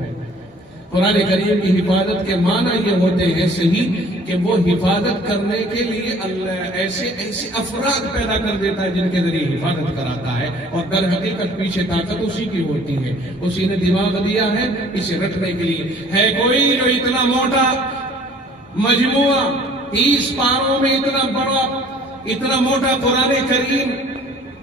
قرآن کریم کی حفاظت کے معنی یہ ہوتے ہیں صحیح کہ وہ حفاظت کرنے کے لیے اللہ ایسے افراد پیدا کر دیتا ہے جن کے ذریعے حفاظت کراتا ہے، اور در حقیقت پیچھے طاقت اسی کی ہوتی ہے، اسی نے دماغ دیا ہے اسے رکھنے کے لیے۔ ہے کوئی جو اتنا موٹا مجموعہ 30 پاروں میں اتنا موٹا قرآن کریم،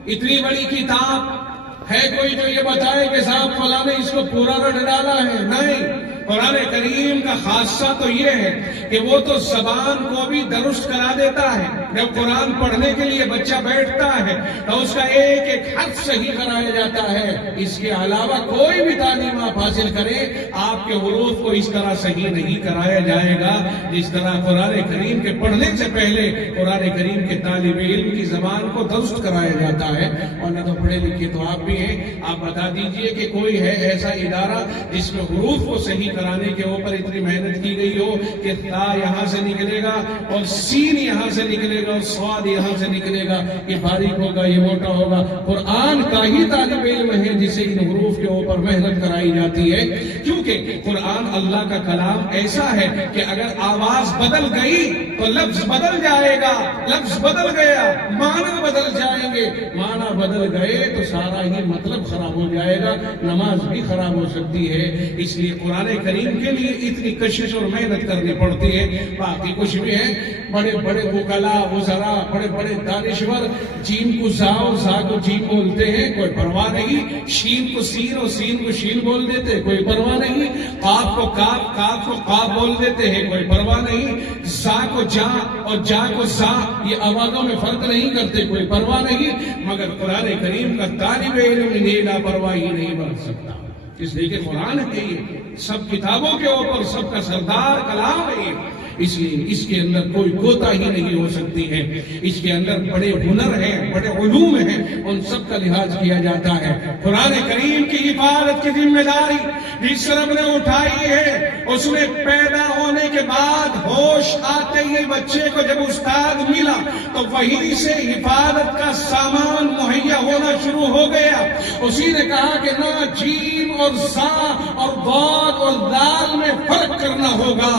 اتنی بڑی کتاب، ہے کوئی جو یہ بتائے کہ صاحب فلاں نے اس کو پورا رٹ ڈالا ہے؟ نہیں، قرآن کریم کا خاصہ تو یہ ہے کہ وہ تو زبان کو بھی درست کرا دیتا ہے۔ جب قرآن پڑھنے کے لیے بچہ بیٹھتا ہے تو اس کا ایک ایک حرف صحیح کرایا جاتا ہے۔ اس کے علاوہ کوئی بھی تعلیم آپ حاصل کریں آپ کے حروف کو اس طرح صحیح نہیں کرایا جائے گا جس طرح قرآن کریم کے پڑھنے سے پہلے قرآن کریم کے طالب علم کی زبان کو درست کرایا جاتا ہے۔ اور نہ تو پڑھے لکھے تو آپ بھی ہیں، آپ بتا دیجئے کہ کوئی ہے ایسا ادارہ جس میں حروف کو صحیح کرانے کے اوپر اتنی محنت کی گئی ہو کہ تا یہاں سے نکلے گا اور سین یہاں سے نکلے گا اور صاد یہاں سے نکلے گا، یہ باریک ہوگا یہ موٹا ہوگا۔ قرآن کا ہی طالب علم ہے جسے ان حروف کے اوپر محنت کرائی جاتی ہے، کیونکہ قرآن اللہ کا کلام ایسا ہے کہ اگر آواز بدل گئی تو لفظ بدل جائے گا، لفظ بدل گیا معنی بدل جائیں گے، معنی بدل گئے تو سارا ہی مطلب خراب ہو جائے گا، نماز بھی خراب ہو سکتی ہے۔ اس لیے قرآن کریم کے لیے اتنی کشش اور محنت کرنی پڑتی ہے. باقی کچھ بھی ہے، بڑے بڑے وکلا وزراء، بڑے بڑے دانشور جیم کو زا اور زا کو جیم بولتے ہیں، کوئی پرواہ نہیں. شین کو سین اور سین کو شین بول دیتے، کوئی پرواہ نہیں. قاف کو کاف، کاف کو قاف بول دیتے ہیں، کوئی پرواہ نہیں. زا کو جا اور جا کو زا، یہ آوازوں میں فرق نہیں کرتے، کوئی پرواہ نہیں. مگر قرآن کریم کا طالب علم انہیں لاپرواہی نہیں برت سکتا، اس لیے کہ قرآن ہے یہ سب کتابوں کے اوپر سب کا سردار کلام ہے یہ. اس لیے اس کے اندر کوئی کوتاہی نہیں ہو سکتی ہے. اس کے اندر بڑے ہنر ہیں، بڑے علوم ہیں، ان سب کا لحاظ کیا جاتا ہے. قرآن کریم کی حفاظت کی ذمہ داری جس رب نے اٹھائی ہے، اس میں پیدا ہونے کے بعد ہوش آتے ہی بچے کو جب استاد ملا تو وہیں سے حفاظت کا سامان مہیا ہونا شروع ہو گیا. اسی نے کہا کہ نہ جیم اور زا اور ضاد اور دال میں فرق کرنا ہوگا،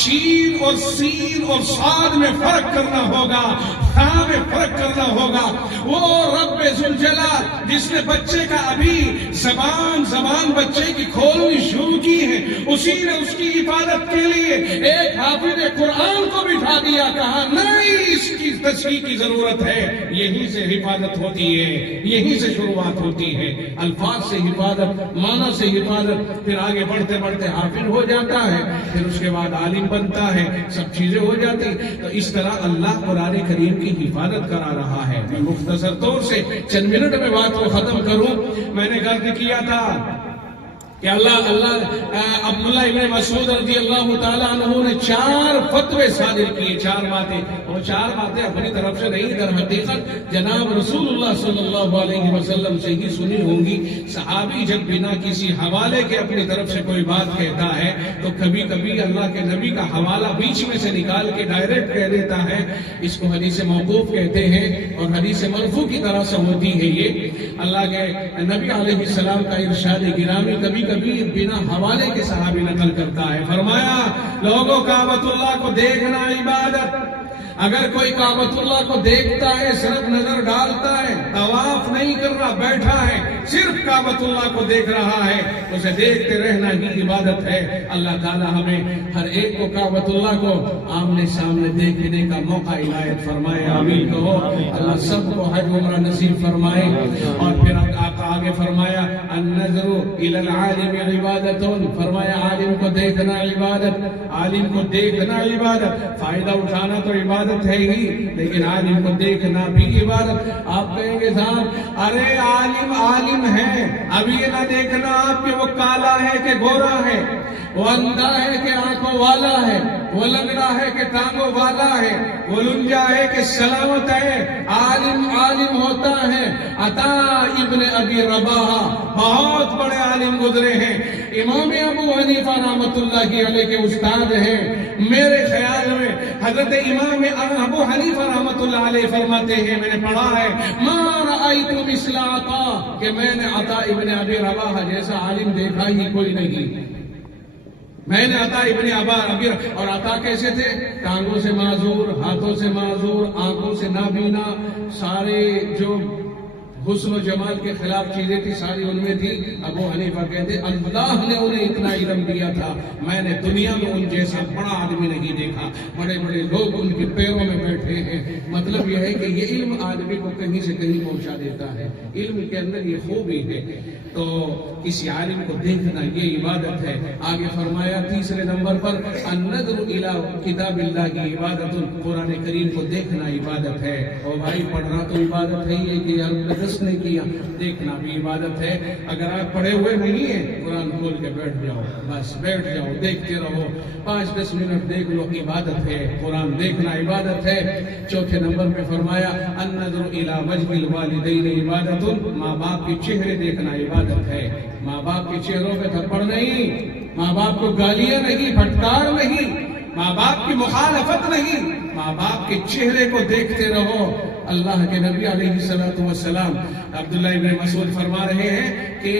شین اور سین اور صاد میں فرق کرنا ہوگا، خا میں فرق کرنا ہوگا. وہ رب ذوالجلال جس نے بچے کا ابھی زبان بچے کی کھولنی شروع کی ہے، اسی نے اس کی حفاظت کے لیے ایک حافظ قرآن کو بٹھا دیا. کہا نہیں، اس کی تصحیح کی ضرورت ہے. یہیں سے حفاظت ہوتی ہے، یہیں سے شروعات ہوتی ہے. الفاظ سے حفاظت، معنی سے حفاظت، پھر آگے بڑھتے بڑھتے حافظ ہو جاتا ہے، پھر اس کے بعد عالم بنتا ہے، سب چیزیں ہو جاتی. تو اس طرح اللہ قرآن کریم کی حفاظت کرا رہا ہے. میں مختصر طور سے چند منٹ میں بات کو ختم کروں. میں نے عرض کیا تھا کہ عبداللہ ابن مسعود رضی اللہ تعالیٰ عنہ نے 4 فتوے صادر کیے، 4 باتیں. اور 4 باتیں اپنی طرف سے نہیں، در حقیقت جناب رسول اللہ صلی اللہ علیہ وسلم سے ہی سنی ہوں گی. صحابی جب بنا کسی حوالے کے اپنی طرف سے کوئی بات کہتا ہے تو کبھی کبھی اللہ کے نبی کا حوالہ بیچ میں سے نکال کے ڈائریکٹ کہہ دیتا ہے. اس کو حدیث موقوف کہتے ہیں اور حدیث مرفوع کی طرح سے ہوتی ہے. یہ اللہ کے نبی علیہ السلام کا ارشاد گرامی کبھی بنا حوالے کے صحابی نقل کرتا ہے. فرمایا لوگوں کعبۃ اللہ کو دیکھنا عبادت. اگر کوئی کعبۃ اللہ کو دیکھتا ہے، صرف نظر ڈالتا ہے، طواف نہیں کر رہا، بیٹھا ہے، صرف کعبۃ اللہ کو دیکھ رہا ہے، اسے دیکھتے رہنا ہی عبادت ہے. اللہ تعالی ہمیں ہر ایک کو کعبۃ اللہ کو آمنے سامنے دیکھنے کا موقع عنایت فرمائے. آمین کہو. اللہ سب کو حج عمرہ نصیب فرمائے. اور پھر آگے فرمایا النظر الی العالم عبادت. فرمایا عالم کو دیکھنا عبادت، عالم کو دیکھنا عبادت. فائدہ اٹھانا تو عبادت ہے ہی، لیکن عالم کو دیکھنا بھی عبادت. آپ کہیں گے صاحب ارے عالم ہے، اب یہ نہ دیکھنا آپ کہ وہ کالا ہے کہ گورا ہے، وہ اندھا ہے کہ آنکھوں والا ہے، وہ لنگڑا ہے کہ ٹانگوں والا ہے، وہ لنجا ہے کہ سلامت ہے. عالم ہوتا ہے. عطا ابن ابی رباح بہت بڑے عالم گزرے ہیں، امام ابو حنیفہ رحمۃ اللہ علیہ کے استاد ہیں. میرے خیال میں حضرت امام ابو حنیفہ رحمۃ اللہ علیہ فرماتے ہیں، میں نے پڑھا ہے ما رأیت مثل عطا، کہ میں نے عطا ابن ابی رباح جیسا عالم دیکھا ہی کوئی نہیں. میں نے عطا ابن ابی، اور عطا کیسے تھے؟ ٹانگوں سے معذور، ہاتھوں سے معذور، آنکھوں سے نابینا، سارے جو حسن و جمال کے خلاف چیزیں تھی ساری ان میں تھی. ابو حنیفہ کہتے اللہ نے انہیں اتنا علم دیا تھا، میں نے دنیا میں ان جیسا بڑا آدمی نہیں دیکھا. بڑے بڑے لوگ ان کے پیروں میں بیٹھے ہیں. مطلب یہ ہے کہ یہ علم آدمی کو کہیں سے کہیں پہنچا دیتا ہے. علم کے اندر یہ خوبی ہے. تو کسی عالم کو دیکھنا یہ عبادت ہے. آگے فرمایا تیسرے نمبر پر النظر الی کتاب اللہ کی عبادت. قرآن کریم کو دیکھنا عبادت ہے. اور بھائی پڑھنا تو عبادت ہے یہ کہ یار نے کیا، دیکھنا بھی عبادت ہے. اگر آپ پڑھے ہوئے نہیں ہیں قرآن کھول کے بیٹھ جاؤ، بس بیٹھ جاؤ، دیکھتے رہو، 5-10 منٹ دیکھ لو، عبادت ہے. قرآن دیکھنا عبادت ہے. چوتھے نمبر پہ فرمایا النظر الی وجه الوالدین عبادت. ماں باپ کے چہرے دیکھنا عبادت ہے. ماں باپ کے چہروں پہ تھپڑ نہیں، ماں باپ کو گالیاں نہیں، پھٹکار نہیں، ماں باپ کی مخالفت نہیں، ماں باپ کے چہرے کو دیکھتے رہو. اللہ کے نبی علیہ الصلوۃ والسلام عبداللہ ابن مسعود فرما رہے ہیں کہ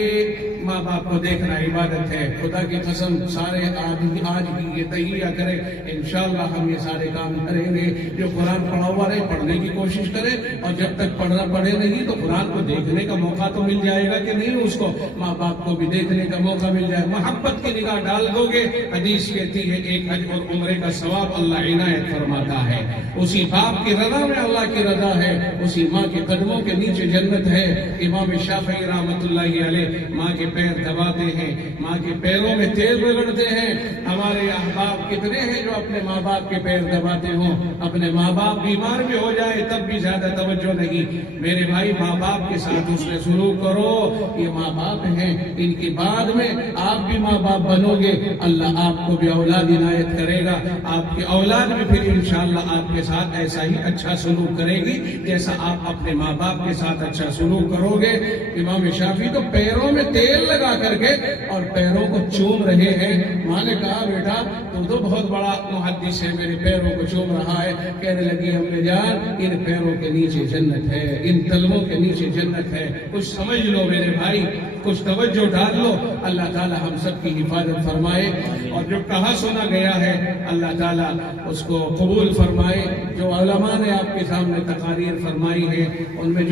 ماں باپ کو دیکھنا عبادت ہے. خدا کی قسم سارے آج بھی یہ تہیہ کرے انشاءاللہ ہم یہ سارے کام کریں گے. جو قرآن پڑھا ہوا رہے پڑھنے کی کوشش کرے, اور جب تک پڑھے نہیں تو قرآن کو دیکھنے کا موقع تو مل جائے گا کہ نہیں, اس کو ماں باپ کو بھی دیکھنے کا موقع مل جائے. محبت کی نگاہ ڈال دو گے, حدیث کہتی ہے ایک حج اور عمرے کا ثواب اللہ عنایت فرماتا ہے. اسی باپ کی رضا میں اللہ کی رضا ہے, اسی ماں کے قدموں کے نیچے جنت ہے. امام شافعی رحمۃ اللہ علیہ ماں کے پیر دباتے ہیں, ماں کے پیروں میں تیل رگڑتے ہیں. ہمارے احباب کتنے ہیں جو اپنے ماں باپ کے پیر دباتے ہوں, اپنے ماں باپ بیمار بھی ہو جائے تب بھی زیادہ توجہ نہیں. میرے بھائی ماں باپ کے ساتھ اس نے سلوک کرو, یہ ماں باپ ہیں, ان کی بعد میں آپ بھی ماں باپ بنو گے, اللہ آپ کو بھی اولاد عنایت کرے گا. آپ کی اولاد بھی پھر انشاءاللہ آپ کے ساتھ ایسا ہی اچھا سلوک کرے گی جیسا آپ اپنے ماں باپ کے ساتھ اچھا سلوک کرو گے. امام شافعی تو پیروں میں تیل لگا کر کے اور پیروں کو چوم رہے ہیں. ماں نے کہا بیٹا تو بہت بڑا محدث ہے, میرے پیروں کو چوم رہا ہے. کہنے لگی امی جان ان پیروں کے نیچے جنت ہے, ان تلووں کے نیچے جنت ہے. کچھ سمجھ لو میرے بھائی, کچھ توجہ ڈال لو. اللہ تعالی ہم سب کی حفاظت فرمائے, اور جو کہا سنا گیا ہے اللہ تعالی اس کو قبول فرمائے. جو علماء نے آپ کے سامنے تقاریر فرمائی ہے ان میں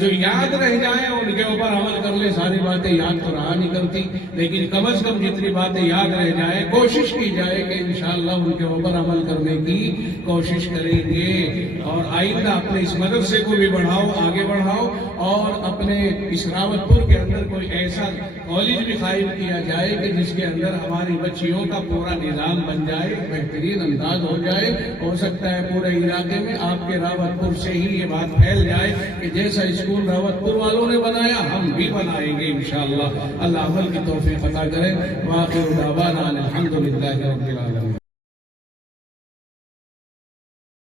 جو یاد رہ جائیں ان کے اوپر عمل کر لے. ساری باتیں یاد تو رہا نہیں کرتی, لیکن کم از کم جتنی باتیں یاد رہ جائیں کوشش کی جائے کہ انشاءاللہ ان کے اوپر عمل کرنے کی کوشش کریں گے. اور آئندہ اپنے اس مدرسے کو بھی بڑھاؤ, آگے بڑھاؤ, اور اپنے اس راوت پور کے اندر کوئی ایسا کالج بھی قائم کیا جائے کہ جس کے اندر ہماری بچیوں کا پورا نظام بن جائے, بہترین انداز ہو جائے. ہو سکتا ہے پورے علاقے میں آپ کے راوت پور سے ہی یہ بات پھیل جائے کہ جیسا اسکول راوت پور والوں نے بنایا ہم بھی بنائیں گے انشاءاللہ. اللہ عمل کی توفیق عطا کرے. وآخر دعوانا الحمدللہ رب العالمین.